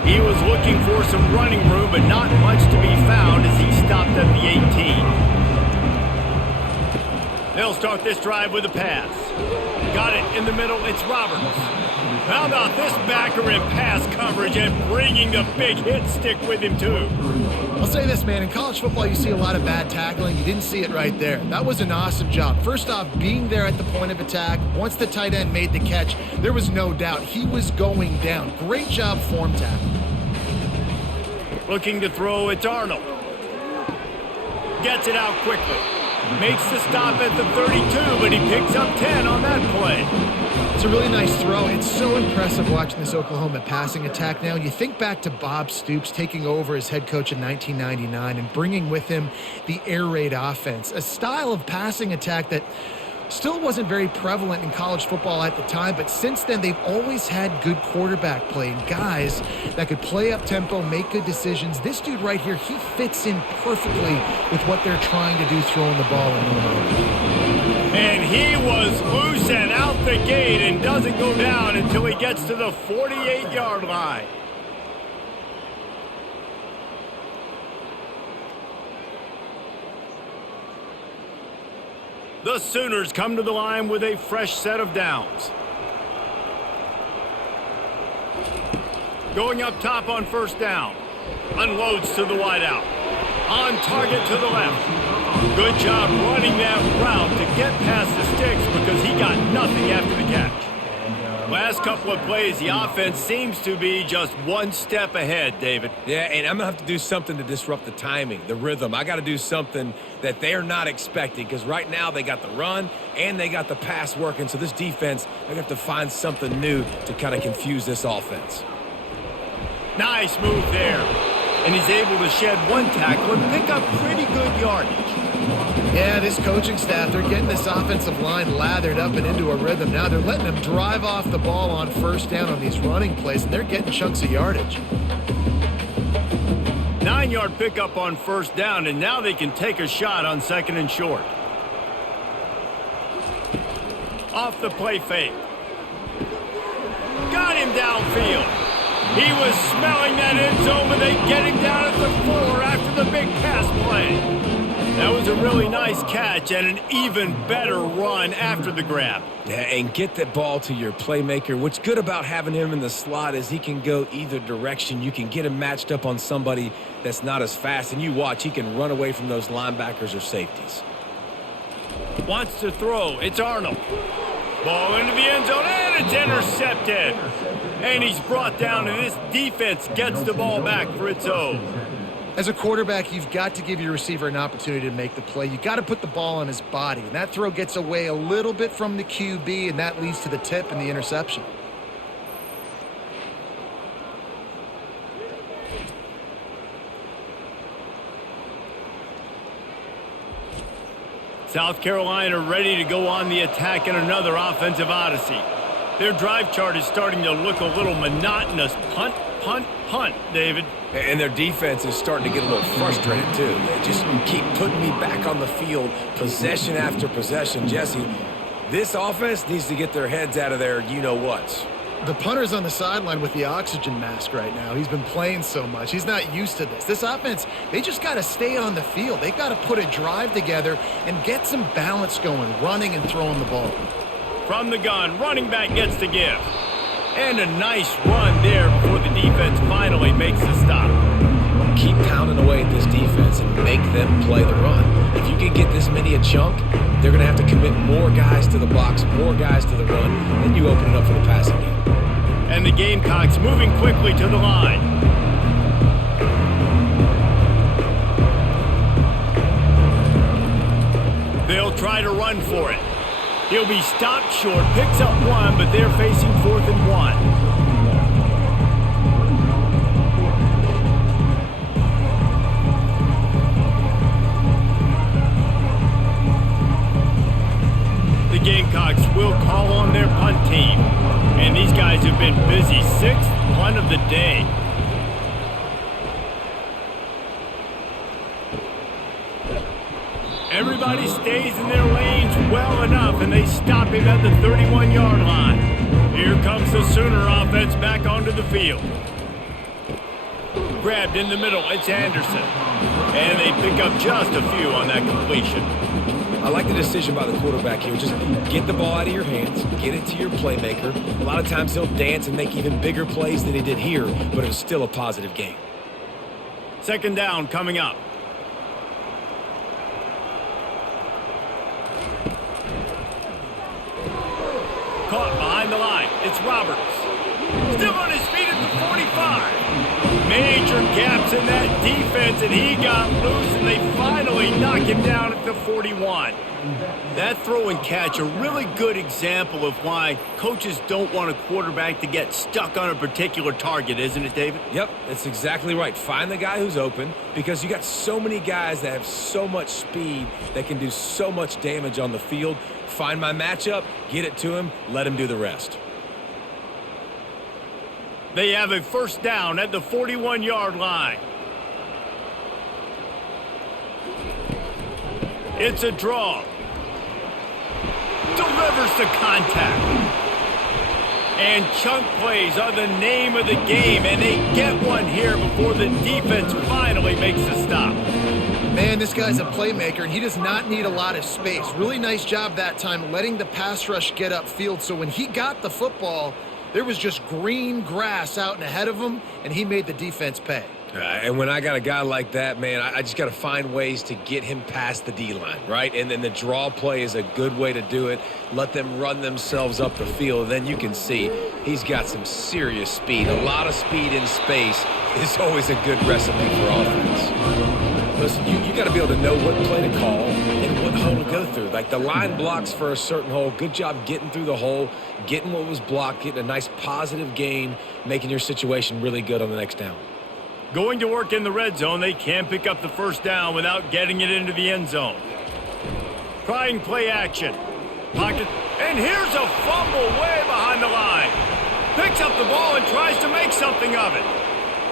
He was looking for some running room, but not much to be found as he stopped at the 18. They'll start this drive with a pass. Got it in the middle. It's Roberts. How about this backer in pass coverage and bringing the big hit stick with him, too? I'll say this, man. In college football, you see a lot of bad tackling. You didn't see it right there. That was an awesome job. First off, being there at the point of attack. Once the tight end made the catch, there was no doubt he was going down. Great job form tackle. Looking to throw, it's Arnold. Gets it out quickly. Makes the stop at the 32, but he picks up 10 on that play. It's a really nice throw. It's so impressive watching this Oklahoma passing attack now. You think back to Bob Stoops taking over as head coach in 1999 and bringing with him the air raid offense, a style of passing attack that still wasn't very prevalent in college football at the time, but since then they've always had good quarterback play and guys that could play up tempo, make good decisions. This dude right here, he fits in perfectly with what they're trying to do throwing the ball in Norman. And he was the gate and doesn't go down until he gets to the 48-yard line. The Sooners come to the line with a fresh set of downs. Going up top on first down. Unloads to the wideout. On target to the left. Good job running that route to get past the sticks because he got nothing after the catch. Last couple of plays, the offense seems to be just one step ahead, David. Yeah, and I'm going to have to do something to disrupt the timing, the rhythm. I got to do something that they're not expecting because right now they got the run and they got the pass working. So this defense, they're going to have to find something new to kind of confuse this offense. Nice move there. And he's able to shed one tackle and pick up pretty good yardage. Yeah, this coaching staff, they're getting this offensive line lathered up and into a rhythm. Now they're letting them drive off the ball on first down on these running plays, and they're getting chunks of yardage. 9-yard pickup on first down, and now they can take a shot on second and short. Off the play fake. Got him downfield. He was smelling that end zone, but they get him down at the 4 after the big pass play. That was a really nice catch and an even better run after the grab. Yeah, and get that ball to your playmaker. What's good about having him in the slot is he can go either direction. You can get him matched up on somebody that's not as fast, and you watch, he can run away from those linebackers or safeties. Wants to throw. It's Arnold. Ball into the end zone, and it's intercepted. And he's brought down, and this defense gets the ball back for its own. As a quarterback, you've got to give your receiver an opportunity to make the play. You've got to put the ball on his body. And that throw gets away a little bit from the QB, and that leads to the tip and the interception. South Carolina ready to go on the attack in another offensive odyssey. Their drive chart is starting to look a little monotonous. Punt, punt, punt, David. And their defense is starting to get a little frustrated, too. They just keep putting me back on the field, possession after possession. Jesse, this offense needs to get their heads out of their you-know-whats. The punter's on the sideline with the oxygen mask right now. He's been playing so much. He's not used to this. This offense, they just got to stay on the field. They've got to put a drive together and get some balance going, running and throwing the ball. From the gun, running back gets to give. And a nice run there before the defense finally makes the stop. Keep pounding away at this defense and make them play the run. If you can get this many a chunk, they're going to have to commit more guys to the box, more guys to the run, then you open it up for the passing game. And the Gamecocks moving quickly to the line. They'll try to run for it. He'll be stopped short, picks up one, but they're facing 4th and 1. The Gamecocks will call on their punt team. And these guys have been busy. 6th punt of the day. Everybody stays in their lanes well enough, and they stop him at the 31-yard line. Here comes the Sooner offense back onto the field. Grabbed in the middle, it's Anderson. And they pick up just a few on that completion. I like the decision by the quarterback here. Just get the ball out of your hands, get it to your playmaker. A lot of times he'll dance and make even bigger plays than he did here, but it was still a positive game. 2nd down coming up. Caught behind the line. It's Roberts. Still on his feet at the 45. Major gaps in that defense, and he got loose, and they finally knock him down at the 41. That throw and catch, a really good example of why coaches don't want a quarterback to get stuck on a particular target, isn't it, David? Yep, that's exactly right. Find the guy who's open because you got so many guys that have so much speed that can do so much damage on the field. Find my matchup, get it to him, let him do the rest. They have a 1st down at the 41-yard line. It's a draw. Delivers Force the contact. And chunk plays are the name of the game, and they get one here before the defense finally makes the stop. Man, this guy's a playmaker, and he does not need a lot of space. Really nice job that time letting the pass rush get upfield, so when he got the football, there was just green grass out and ahead of him, and he made the defense pay. And when I got a guy like that, man, I just got to find ways to get him past the D-line, right? And then the draw play is a good way to do it. Let them run themselves up the field. Then you can see he's got some serious speed. A lot of speed in space is always a good recipe for offense. Listen, you got to be able to know what play to call and what hole to go through. Like the line blocks for a certain hole. Good job getting through the hole, getting what was blocked, getting a nice positive gain, making your situation really good on the next down. Going to work in the red zone, they can pick up the first down without getting it into the end zone. Trying play action. Pocket, and here's a fumble way behind the line. Picks up the ball and tries to make something of it.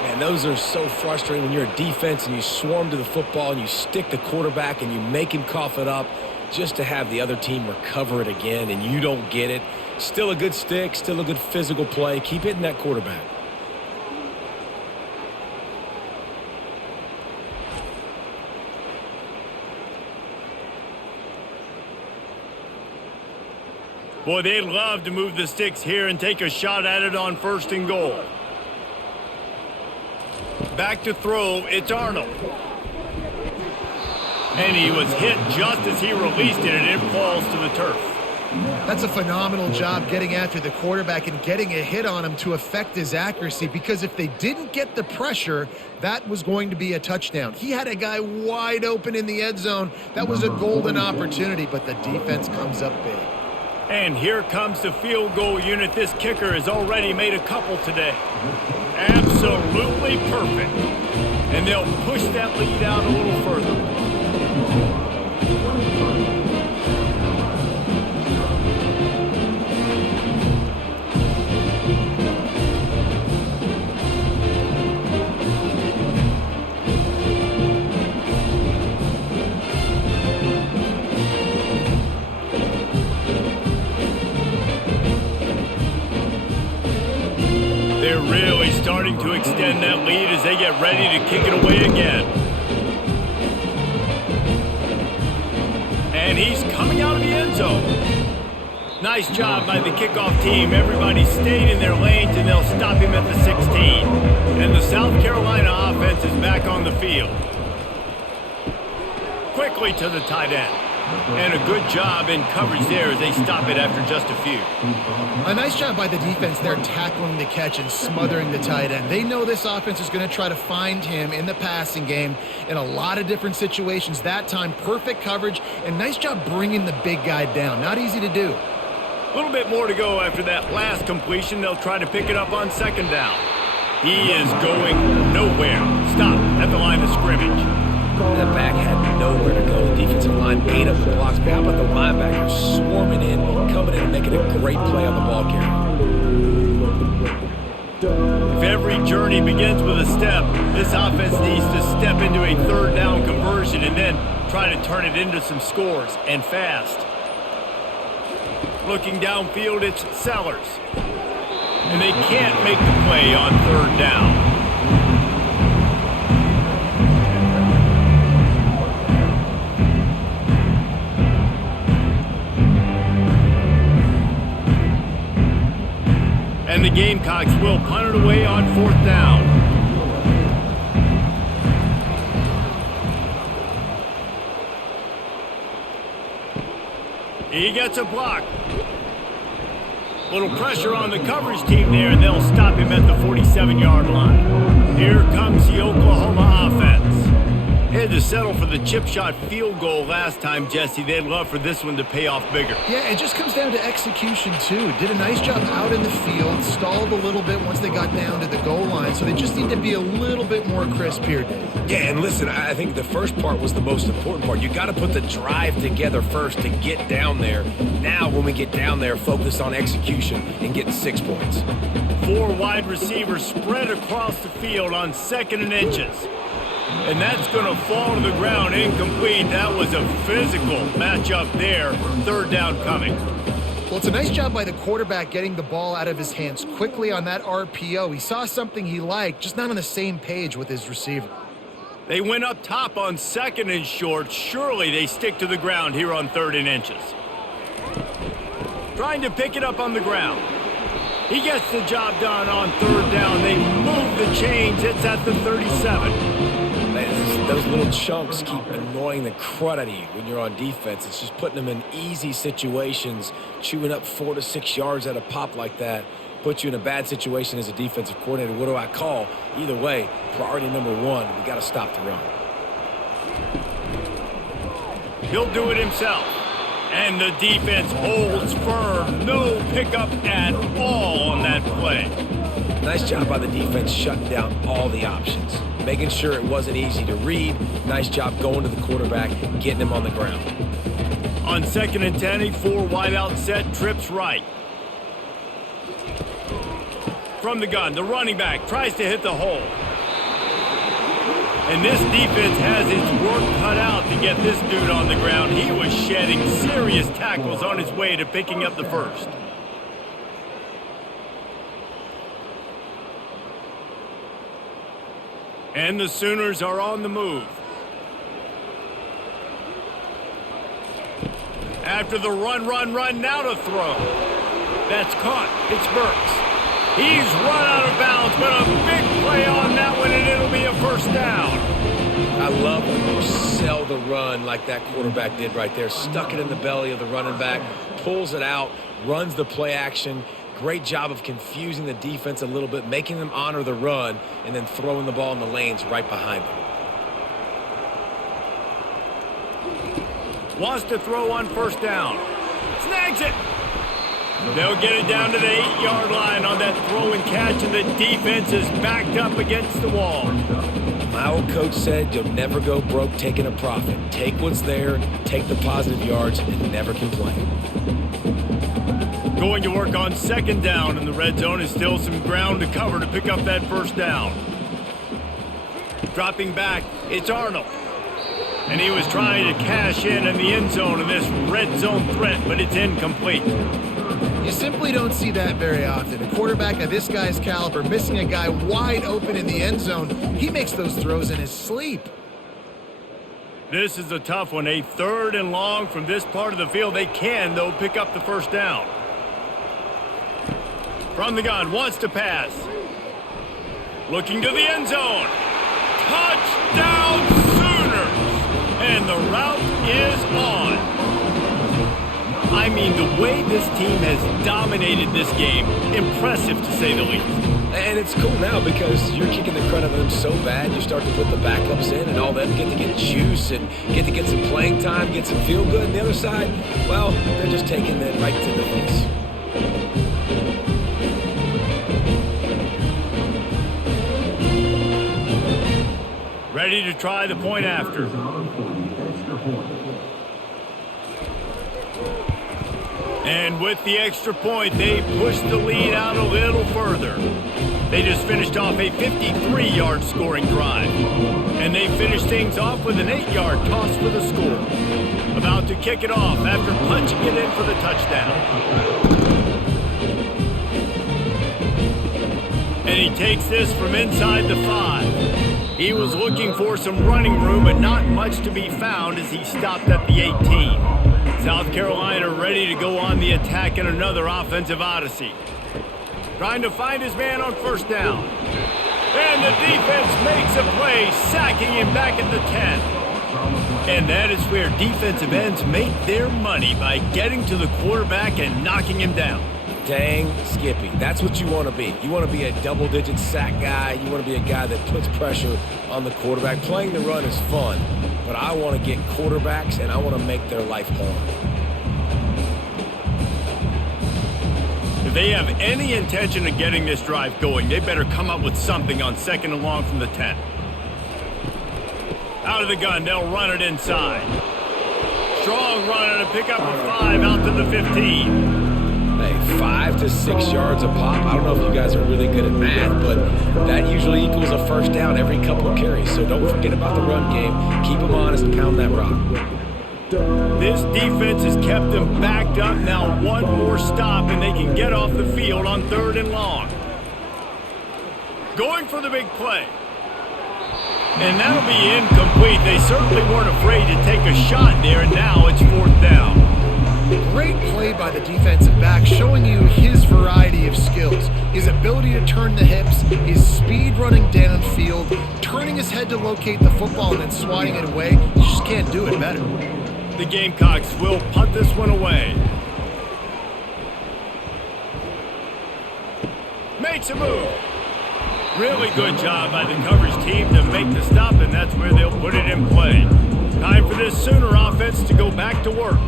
Man, those are so frustrating when you're a defense and you swarm to the football and you stick the quarterback and you make him cough it up just to have the other team recover it again and you don't get it. Still a good stick, still a good physical play. Keep hitting that quarterback. Boy, they'd love to move the sticks here and take a shot at it on 1st and goal. Back to throw, it's Arnold. And he was hit just as he released it, and it falls to the turf. That's a phenomenal job getting after the quarterback and getting a hit on him to affect his accuracy, because if they didn't get the pressure, that was going to be a touchdown. He had a guy wide open in the end zone. That was a golden opportunity, but the defense comes up big. And here comes the field goal unit. This kicker has already made a couple today. Absolutely perfect. And they'll push that lead out a little further. They're really starting to extend that lead as they get ready to kick it away again. And he's coming out of the end zone. Nice job by the kickoff team. Everybody stayed in their lanes, and they'll stop him at the 16. And the South Carolina offense is back on the field. Quickly to the tight end. And a good job in coverage there as they stop it after just a few. A nice job by the defense there tackling the catch and smothering the tight end. They know this offense is going to try to find him in the passing game in a lot of different situations. That time, perfect coverage, and nice job bringing the big guy down. Not easy to do. A little bit more to go after that last completion. They'll try to pick it up on 2nd down. He is going nowhere. Stop at the line of scrimmage. That back had nowhere to go. The defensive line ate up the blocks. But how about the linebackers swarming in, coming in and making a great play on the ball carrier? If every journey begins with a step, this offense needs to step into a 3rd down conversion and then try to turn it into some scores, and fast. Looking downfield, it's Sellers. And they can't make the play on 3rd down. And the Gamecocks will punt it away on 4th down. He gets a block. Little pressure on the coverage team there, and they'll stop him at the 47-yard line. Here comes the Oklahoma offense. They had to settle for the chip shot field goal last time, Jesse. They'd love for this one to pay off bigger. Yeah, it just comes down to execution, too. Did a nice job out in the field, stalled a little bit once they got down to the goal line, so they just need to be a little bit more crisp here, Dave. Yeah, and listen, I think the first part was the most important part. You got to put the drive together first to get down there. Now, when we get down there, focus on execution and getting 6 points. 4 wide receivers spread across the field on 2nd and inches. And that's going to fall to the ground incomplete. That was a physical matchup there. 3rd down coming. Well, it's a nice job by the quarterback getting the ball out of his hands quickly on that RPO. He saw something he liked, just not on the same page with his receiver. They went up top on 2nd and short. Surely they stick to the ground here on 3rd and inches. Trying to pick it up on the ground. He gets the job done on 3rd down. They move the chains. It's at the 37. Those little chunks keep annoying the crud out of you when you're on defense. It's just putting them in easy situations, chewing up 4 to 6 yards at a pop like that. Put you in a bad situation as a defensive coordinator. What do I call? Either way, priority number 1, we got to stop the run. He'll do it himself. And the defense holds firm. No pickup at all on that play. Nice job by the defense shutting down all the options. Making sure it wasn't easy to read. Nice job going to the quarterback, getting him on the ground. On 2nd and 10, a 4 wide out set, trips right. From the gun, the running back tries to hit the hole. And this defense has its work cut out to get this dude on the ground. He was shedding serious tackles on his way to picking up the first. And the Sooners are on the move. After the run, now to throw. That's caught. It's Burks. He's run out of bounds, but a big play on that one, and it'll be a 1st down. I love when you sell the run like that quarterback did right there. Stuck it in the belly of the running back, pulls it out, runs the play action. Great job of confusing the defense a little bit, making them honor the run, and then throwing the ball in the lanes right behind them. Wants to throw on 1st down. Snags it. They'll get it down to the 8-yard line on that throw and catch, and the defense is backed up against the wall. My old coach said you'll never go broke taking a profit. Take what's there, take the positive yards, and never complain. Going to work on 2nd down, and the red zone is still some ground to cover to pick up that 1st down. Dropping back, it's Arnold. And he was trying to cash in the end zone in this red zone threat, but it's incomplete. You simply don't see that very often. A quarterback of this guy's caliber missing a guy wide open in the end zone. He makes those throws in his sleep. This is a tough one. A 3rd and long from this part of the field. They can, though, pick up the 1st down. From the gun, wants to pass. Looking to the end zone. Touchdown Sooners! And the route is on. I mean, the way this team has dominated this game, impressive to say the least. And it's cool now because you're kicking the crud out of them so bad, you start to put the backups in, and all them get to get juice and get to get some playing time, get some feel good. And the other side, well, they're just taking it right to the face. Ready to try the point after. And with the extra point, they push the lead out a little further. They just finished off a 53-yard scoring drive. And they finished things off with an 8-yard toss for the score. About to kick it off after punching it in for the touchdown. And he takes this from inside the 5. He was looking for some running room, but not much to be found as he stopped at the 18. South Carolina ready to go on the attack in another offensive odyssey. Trying to find his man on 1st down. And the defense makes a play, sacking him back at the 10. And that is where defensive ends make their money, by getting to the quarterback and knocking him down. Dang, Skippy, that's what you want to be. You want to be a double-digit sack guy. You want to be a guy that puts pressure on the quarterback. Playing the run is fun, but I want to get quarterbacks, and I want to make their life hard. If they have any intention of getting this drive going, they better come up with something on 2nd and long from the 10. Out of the gun, they'll run it inside. Strong run and a pick up of 5 out to the 15. Hey, 5 to 6 yards a pop. I don't know if you guys are really good at math, but that usually equals a 1st down every couple of carries. So don't forget about the run game. Keep them honest and pound that rock. This defense has kept them backed up. Now one more stop, and they can get off the field on 3rd and long. Going for the big play. And that'll be incomplete. They certainly weren't afraid to take a shot there, and now it's 4th down. Great play by the defensive back, showing you his variety of skills. His ability to turn the hips, his speed running downfield, turning his head to locate the football and then swatting it away. You just can't do it better. The Gamecocks will punt this one away. Makes a move. Really good job by the coverage team to make the stop, and that's where they'll put it in play. Time for this Sooner offense to go back to work.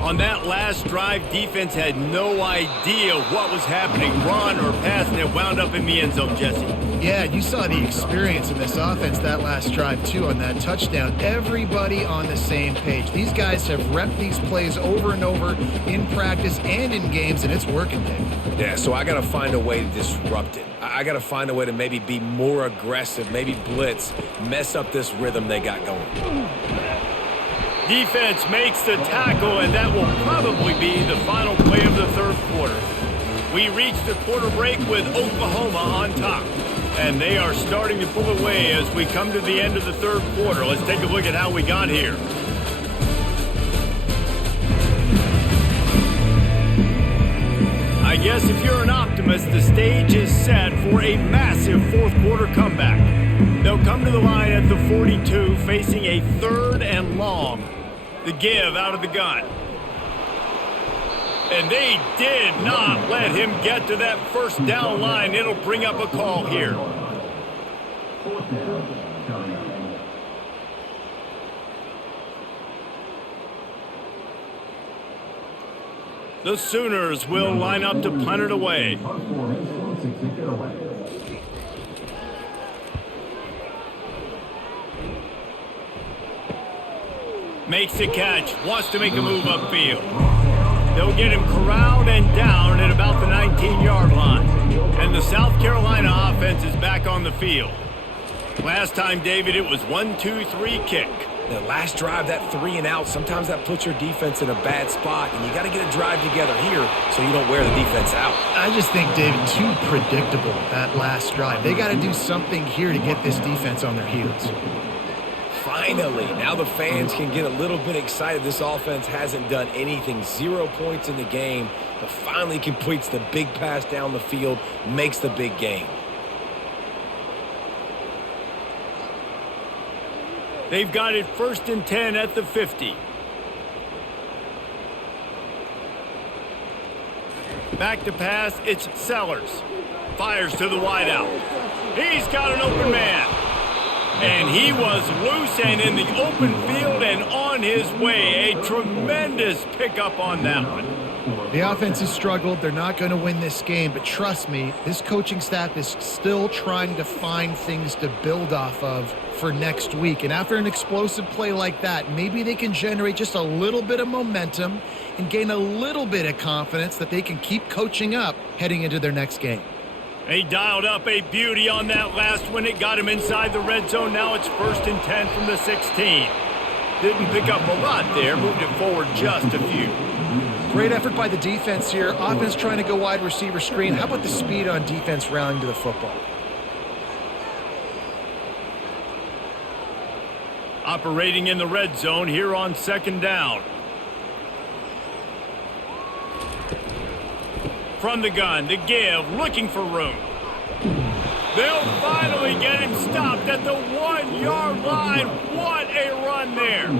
On that last drive, defense had no idea what was happening, run or pass, and it wound up in the end zone, Jesse. Yeah, you saw the experience in this offense that last drive, too, on that touchdown. Everybody on the same page. These guys have repped these plays over and over in practice and in games, and it's working, Dave. Yeah, so I got to find a way to disrupt it. I got to find a way to maybe be more aggressive, maybe blitz, mess up this rhythm they got going. Defense makes the tackle, and that will probably be the final play of the 3rd quarter. We reach the quarter break with Oklahoma on top, and they are starting to pull away as we come to the end of the 3rd quarter. Let's take a look at how we got here. I guess if you're an optimist, the stage is set for a massive 4th quarter comeback. They'll come to the line at the 42, facing a 3rd and long. The give out of the gun. And they did not let him get to that 1st down line. It'll bring up a call here. The Sooners will line up to punt it away. Makes the catch, wants to make a move upfield. They'll get him corralled and down at about the 19-yard line. And the South Carolina offense is back on the field. Last time, David, it was 1-2-3 kick. The last drive, that 3 and out, sometimes that puts your defense in a bad spot, and you got to get a drive together here so you don't wear the defense out. I just think, David, too predictable, that last drive. They got to do something here to get this defense on their heels. Finally, now the fans can get a little bit excited. This offense hasn't done anything. 0 points in the game, but finally completes the big pass down the field, makes the big game. They've got it 1st and 10 at the 50. Back to pass, it's Sellers. Fires to the wideout. He's got an open man. And he was loose and in the open field and on his way. A tremendous pickup on that one. The offense has struggled. They're not going to win this game, but trust me, this coaching staff is still trying to find things to build off of for next week. And after an explosive play like that, maybe they can generate just a little bit of momentum and gain a little bit of confidence that they can keep coaching up heading into their next game. He dialed up a beauty on that last one. It got him inside the red zone. Now it's 1st and 10 from the 16. Didn't pick up a lot there. Moved it forward just a few. Great effort by the defense here. Offense trying to go wide receiver screen. How about the speed on defense rallying to the football? Operating in the red zone here on 2nd down. From the gun, the give, looking for room. They'll finally get him stopped at the 1-yard line. What a run there.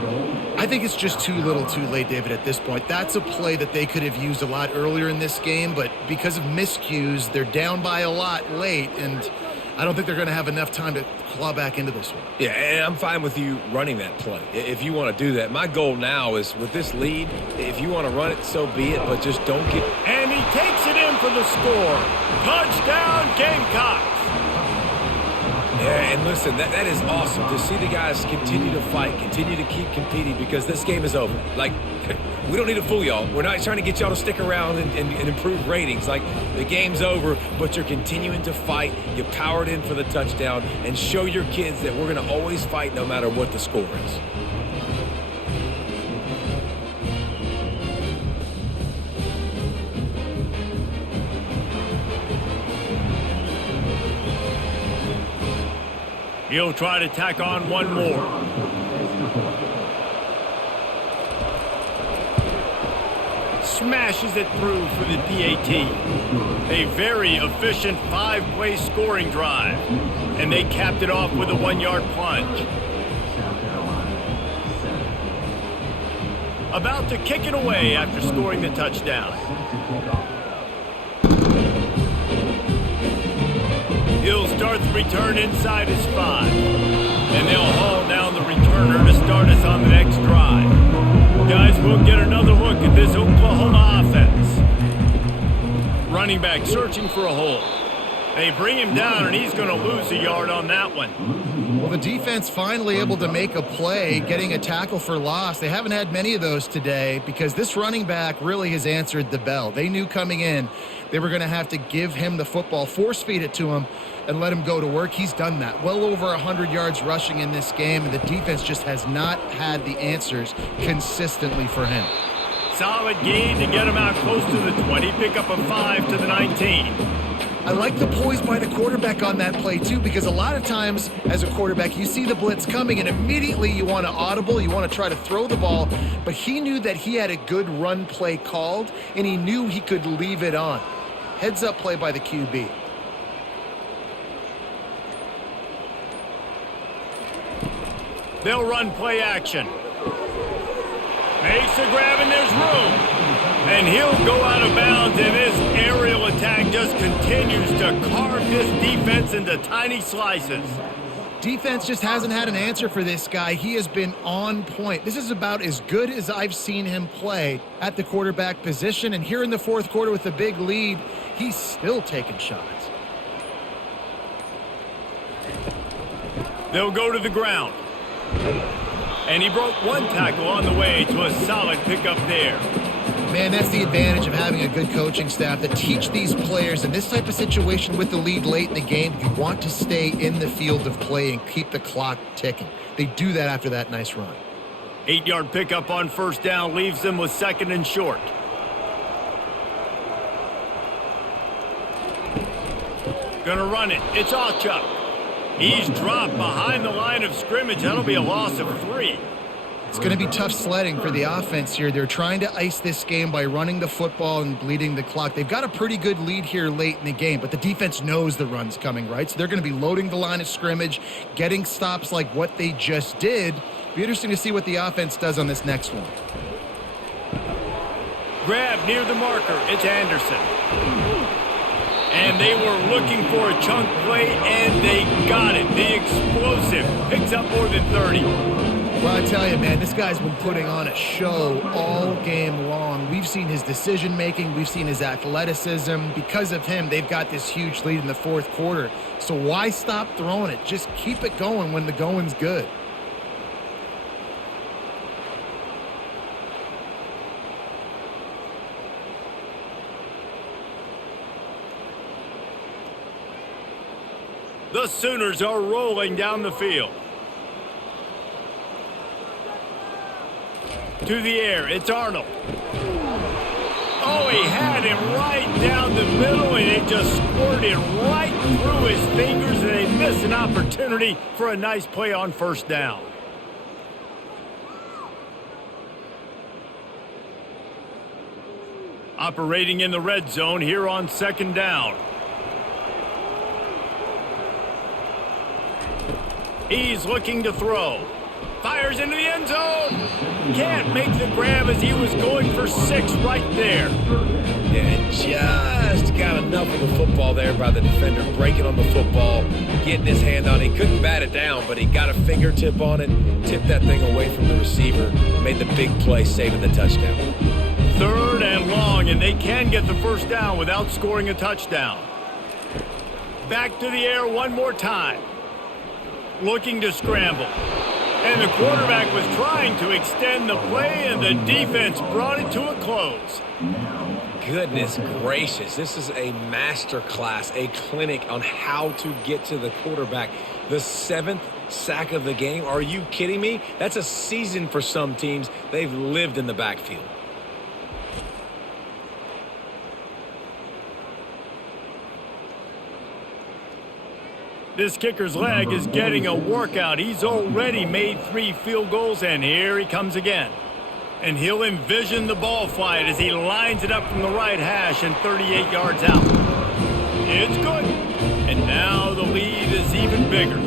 I think it's just too little too late, David, at this point. That's a play that they could have used a lot earlier in this game, but because of miscues, they're down by a lot late, and I don't think they're going to have enough time to claw back into this one. Yeah, and I'm fine with you running that play if you want to do that. My goal now is with this lead, if you want to run it, so be it, but just don't get... And he takes it in for the score. Touchdown, Gamecocks. Yeah, and listen, that is awesome to see the guys continue to fight, continue to keep competing, because this game is over. Like, we don't need to fool y'all. We're not trying to get y'all to stick around and improve ratings. Like, the game's over, but you're continuing to fight. You powered in for the touchdown, and show your kids that we're going to always fight no matter what the score is. He'll try to tack on one more. Smashes it through for the PAT. A very efficient 5-play scoring drive. And they capped it off with a 1-yard plunge. About to kick it away after scoring the touchdown. He'll start the return inside his 5. And they'll haul down the returner to start us on the next drive. Guys, we'll get another look at this Oklahoma offense. Running back searching for a hole. They bring him down, and he's going to lose a yard on that one. Well, the defense finally able to make a play, getting a tackle for loss. They haven't had many of those today because this running back really has answered the bell. They knew coming in they were going to have to give him the football, force feed it to him, and let him go to work. He's done that. Well over 100 yards rushing in this game, and the defense just has not had the answers consistently for him. Solid gain to get him out close to the 20, pick up a 5 to the 19. I like the poise by the quarterback on that play, too, because a lot of times as a quarterback, you see the blitz coming, and immediately you want to audible, you want to try to throw the ball, but he knew that he had a good run play called, and he knew he could leave it on. Heads-up play by the QB. They'll run play action. Makes the grab, and there's room. And he'll go out of bounds, and this aerial attack just continues to carve this defense into tiny slices. Defense just hasn't had an answer for this guy. He has been on point. This is about as good as I've seen him play at the quarterback position. And here in the fourth quarter with the big lead, he's still taking shots. They'll go to the ground. And he broke one tackle on the way to a solid pickup there. Man, that's the advantage of having a good coaching staff to teach these players in this type of situation with the lead late in the game. You want to stay in the field of play and keep the clock ticking. They do that after that nice run. 8-yard pickup on first down leaves them with 2nd and short. Gonna run it. It's Allchuck. He's dropped behind the line of scrimmage. That'll be a loss of 3. It's going to be tough sledding for the offense here. They're trying to ice this game by running the football and bleeding the clock. They've got a pretty good lead here late in the game, but the defense knows the run's coming, right? So they're going to be loading the line of scrimmage, getting stops like what they just did. Be interesting to see what the offense does on this next one. Grab near the marker. It's Anderson. And they were looking for a chunk play, and they got it. The explosive picks up more than 30. Well, I tell you, man, this guy's been putting on a show all game long. We've seen his decision-making. We've seen his athleticism. Because of him, they've got this huge lead in the fourth quarter. So why stop throwing it? Just keep it going when the going's good. The Sooners are rolling down the field. To the air, it's Arnold. Oh, he had him right down the middle, and it just squirted right through his fingers, and they missed an opportunity for a nice play on first down. Operating in the red zone here on 2nd down. He's looking to throw. Fires into the end zone. Can't make the grab as he was going for 6 right there. And just got enough of the football there by the defender, breaking on the football, getting his hand on it. He couldn't bat it down, but he got a fingertip on it, tipped that thing away from the receiver, made the big play, saving the touchdown. 3rd and long, and they can get the first down without scoring a touchdown. Back to the air one more time. Looking to scramble. And the quarterback was trying to extend the play, and the defense brought it to a close. Goodness gracious. This is a master class, a clinic on how to get to the quarterback. The 7th sack of the game. Are you kidding me? That's a season for some teams. They've lived in the backfield. This kicker's leg is getting a workout. He's already made 3 field goals, and here he comes again. And he'll envision the ball flight as he lines it up from the right hash and 38 yards out. It's good. And now the lead is even bigger.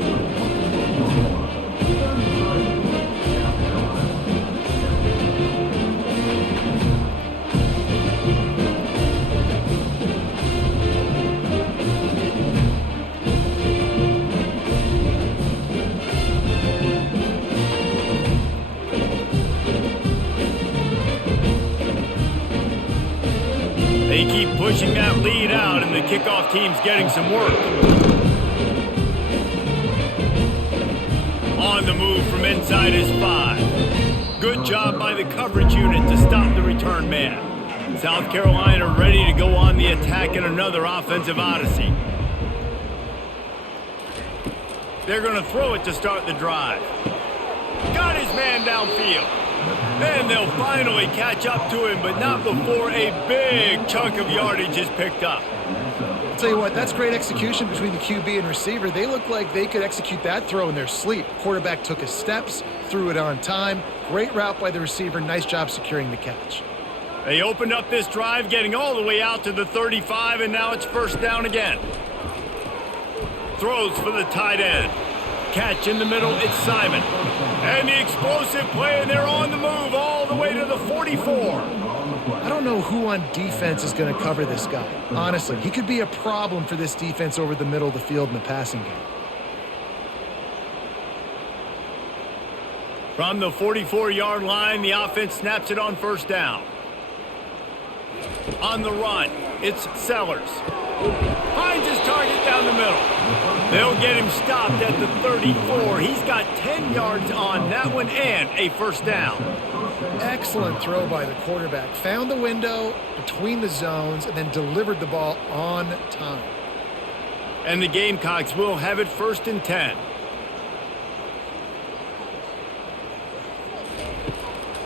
They keep pushing that lead out, and the kickoff team's getting some work. On the move from inside his 5. Good job by the coverage unit to stop the return man. South Carolina ready to go on the attack in another offensive odyssey. They're going to throw it to start the drive. Got his man downfield. And they'll finally catch up to him, but not before a big chunk of yardage is picked up. I'll tell you what, that's great execution between the QB and receiver. They look like they could execute that throw in their sleep. Quarterback took his steps, threw it on time. Great route by the receiver. Nice job securing the catch. They opened up this drive, getting all the way out to the 35, and now it's first down again. Throws for the tight end. Catch in the middle, it's Simon. And the explosive play, and they're on the move all the way to the 44. I don't know who on defense is going to cover this guy. Honestly, he could be a problem for this defense over the middle of the field in the passing game. From the 44-yard line, the offense snaps it on first down. On the run, it's Sellers. Finds his target down the middle. They'll get him stopped at the 34. He's got 10 yards on that one and a first down. Excellent throw by the quarterback. Found the window between the zones and then delivered the ball on time. And the Gamecocks will have it first and 10.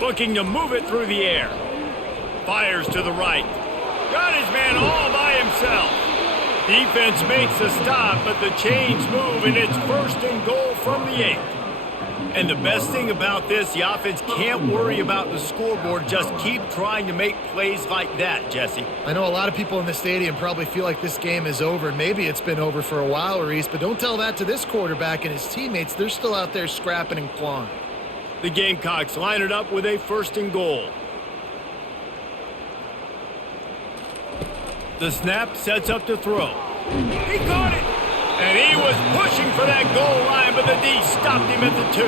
Looking to move it through the air. Fires to the right. Got his man all by himself. Defense makes a stop, but the chains move, and it's first and goal from the 8. And the best thing about this, the offense can't worry about the scoreboard. Just keep trying to make plays like that, Jesse. I know a lot of people in the stadium probably feel like this game is over. Maybe it's been over for a while, Reese, but don't tell that to this quarterback and his teammates. They're still out there scrapping and clawing. The Gamecocks line it up with a first and goal. The snap sets up to throw. He caught it! And he was pushing for that goal line, but the D stopped him at the 2.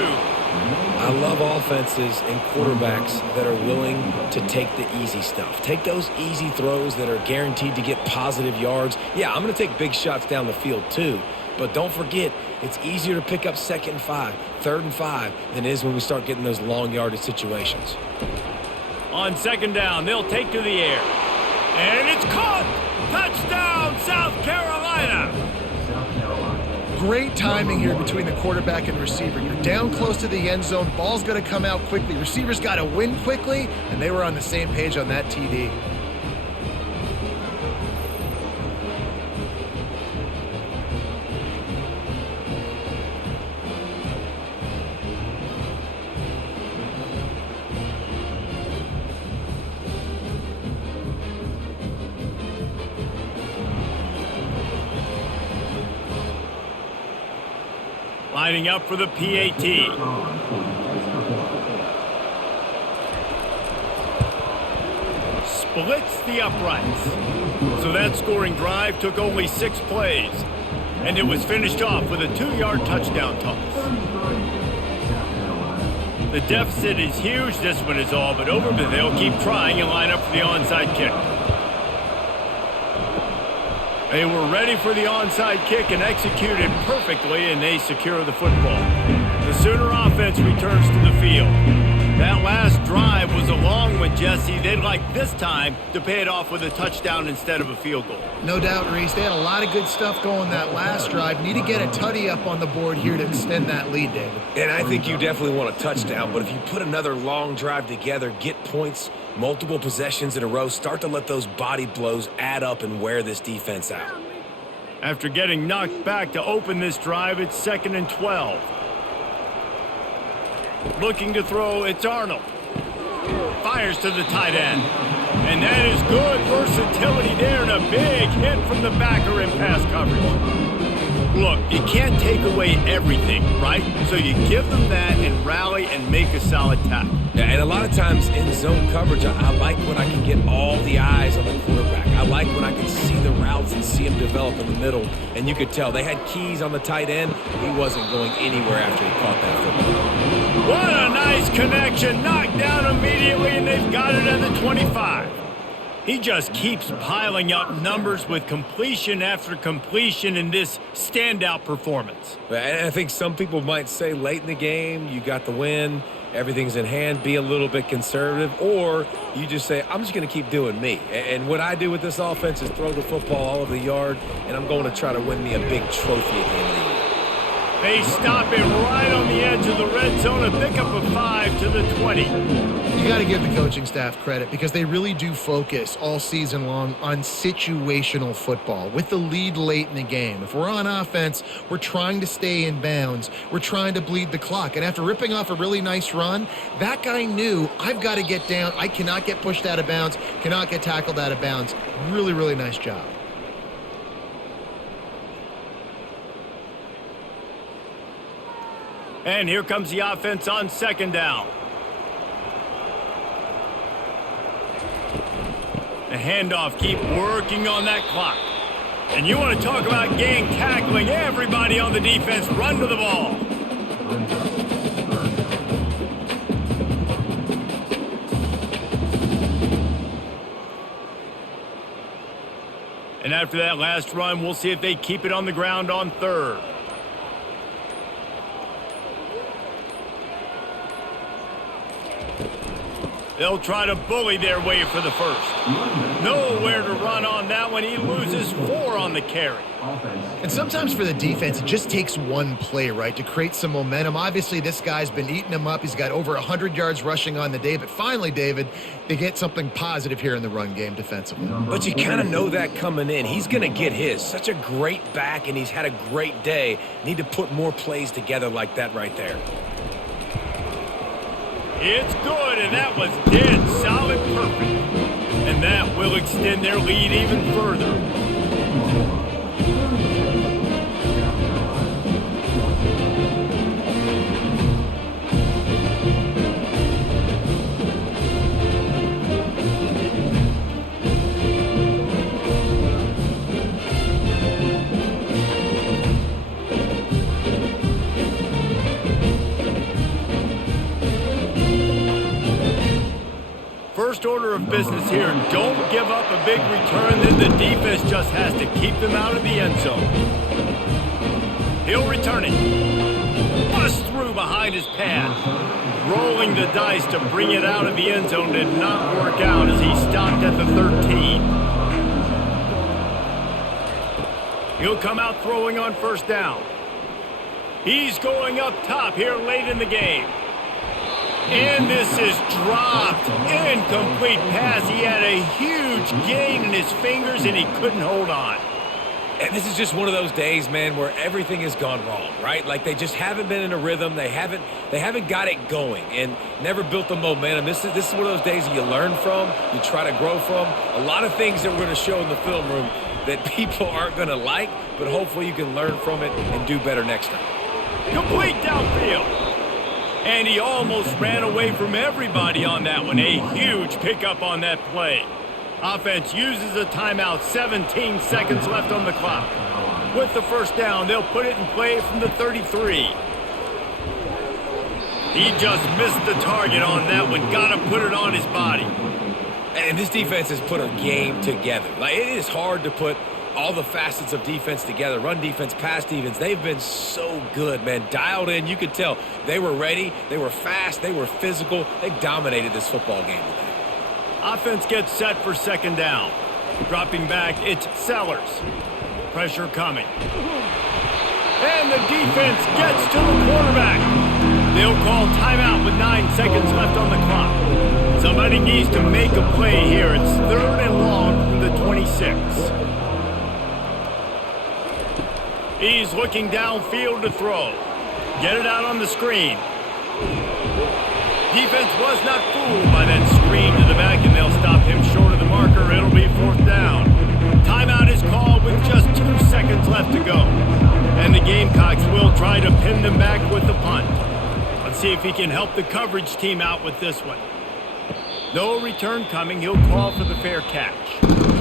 I love offenses and quarterbacks that are willing to take the easy stuff. Take those easy throws that are guaranteed to get positive yards. Yeah, I'm going to take big shots down the field too. But don't forget, it's easier to pick up 2nd and 5, 3rd and 5 than it is when we start getting those long yardage situations. On 2nd down, they'll take to the air. And it's caught! Touchdown, South Carolina! Great timing here between the quarterback and receiver. You're down close to the end zone. Ball's going to come out quickly. Receivers got to win quickly, and they were on the same page on that TD. Lining up for the PAT. Splits the uprights. So that scoring drive took only 6 plays. And it was finished off with a 2-yard touchdown toss. The deficit is huge. This one is all but over, but they'll keep trying and line up for the onside kick. They were ready for the onside kick and executed perfectly, and they secure the football. The Sooner offense returns to the field. That last drive was a long one, Jesse. They'd like this time to pay it off with a touchdown instead of a field goal. No doubt, Reese. They had a lot of good stuff going that last drive. Need to get a tutty up on the board here to extend that lead, David. And I think you definitely want a touchdown, but if you put another long drive together, get points, multiple possessions in a row, start to let those body blows add up and wear this defense out. After getting knocked back to open this drive, it's 2nd and 12. Looking to throw, it's Arnold. Fires to the tight end. And that is good versatility there and a big hit from the backer in pass coverage. Look, you can't take away everything, right? So you give them that and rally and make a solid tackle. Yeah, and a lot of times in zone coverage, I like when I can get all the eyes on the quarterback. I like when I can see the routes and see him develop in the middle. And you could tell they had keys on the tight end. He wasn't going anywhere after he caught that football. What a nice connection. Knocked down immediately, and they've got it at the 25. He just keeps piling up numbers with completion after completion in this standout performance. And I think some people might say late in the game, you got the win, everything's in hand, be a little bit conservative, or you just say, I'm just going to keep doing me. And what I do with this offense is throw the football all over the yard, and I'm going to try to win me a big trophy at the end of the year. They stop him right on the edge of the red zone and pick up a 5 to the 20. You got to give the coaching staff credit because they really do focus all season long on situational football with the lead late in the game. If we're on offense, we're trying to stay in bounds. We're trying to bleed the clock. And after ripping off a really nice run, that guy knew I've got to get down. I cannot get pushed out of bounds, cannot get tackled out of bounds. Really, really nice job. And here comes the offense on 2nd down. The handoff, keep working on that clock. And you want to talk about gang tackling. Everybody on the defense run to the ball. And after that last run, we'll see if they keep it on the ground on 3rd. They'll try to bully their way for the first. Nowhere to run on that one. He loses 4 on the carry. And sometimes for the defense, it just takes one play, right, to create some momentum. Obviously, this guy's been eating him up. He's got over 100 yards rushing on the day. But finally, David, they get something positive here in the run game defensively. But you kind of know that coming in. He's going to get his. Such a great back, and he's had a great day. Need to put more plays together like that right there. It's good, and that was dead solid perfect. And that will extend their lead even further. First order of business here, don't give up a big return, then the defense just has to keep them out of the end zone. He'll return it. Bust through behind his pad. Rolling the dice to bring it out of the end zone did not work out as he stopped at the 13. He'll come out throwing on 1st down. He's going up top here late in the game. And this is dropped. Incomplete pass. He had a huge gain in his fingers, and he couldn't hold on. And this is just one of those days, man, where everything has gone wrong, right? Like they just haven't been in a rhythm. They haven't got it going and never built the momentum. This is one of those days that you learn from, you try to grow from. A lot of things that we're going to show in the film room that people aren't going to like, but hopefully you can learn from it and do better next time. Complete downfield. And he almost ran away from everybody on that one. A huge pickup on that play. Offense uses a timeout. 17 seconds left on the clock. With the 1st down, they'll put it in play from the 33. He just missed the target on that one. Got to put it on his body. And this defense has put a game together. Like, it is hard to put all the facets of defense together. Run defense, pass defense. They've been so good, man. Dialed in. You could tell they were ready. They were fast. They were physical. They dominated this football game today. Offense gets set for 2nd down. Dropping back, it's Sellers. Pressure coming. And the defense gets to the quarterback. They'll call timeout with 9 seconds left on the clock. Somebody needs to make a play here. It's 3rd and long from the 26. He's looking downfield to throw. Get it out on the screen. Defense was not fooled by that screen to the back, and they'll stop him short of the marker. It'll be 4th down. Timeout is called with just 2 seconds left to go. And the Gamecocks will try to pin them back with the punt. Let's see if he can help the coverage team out with this one. No return coming. He'll call for the fair catch.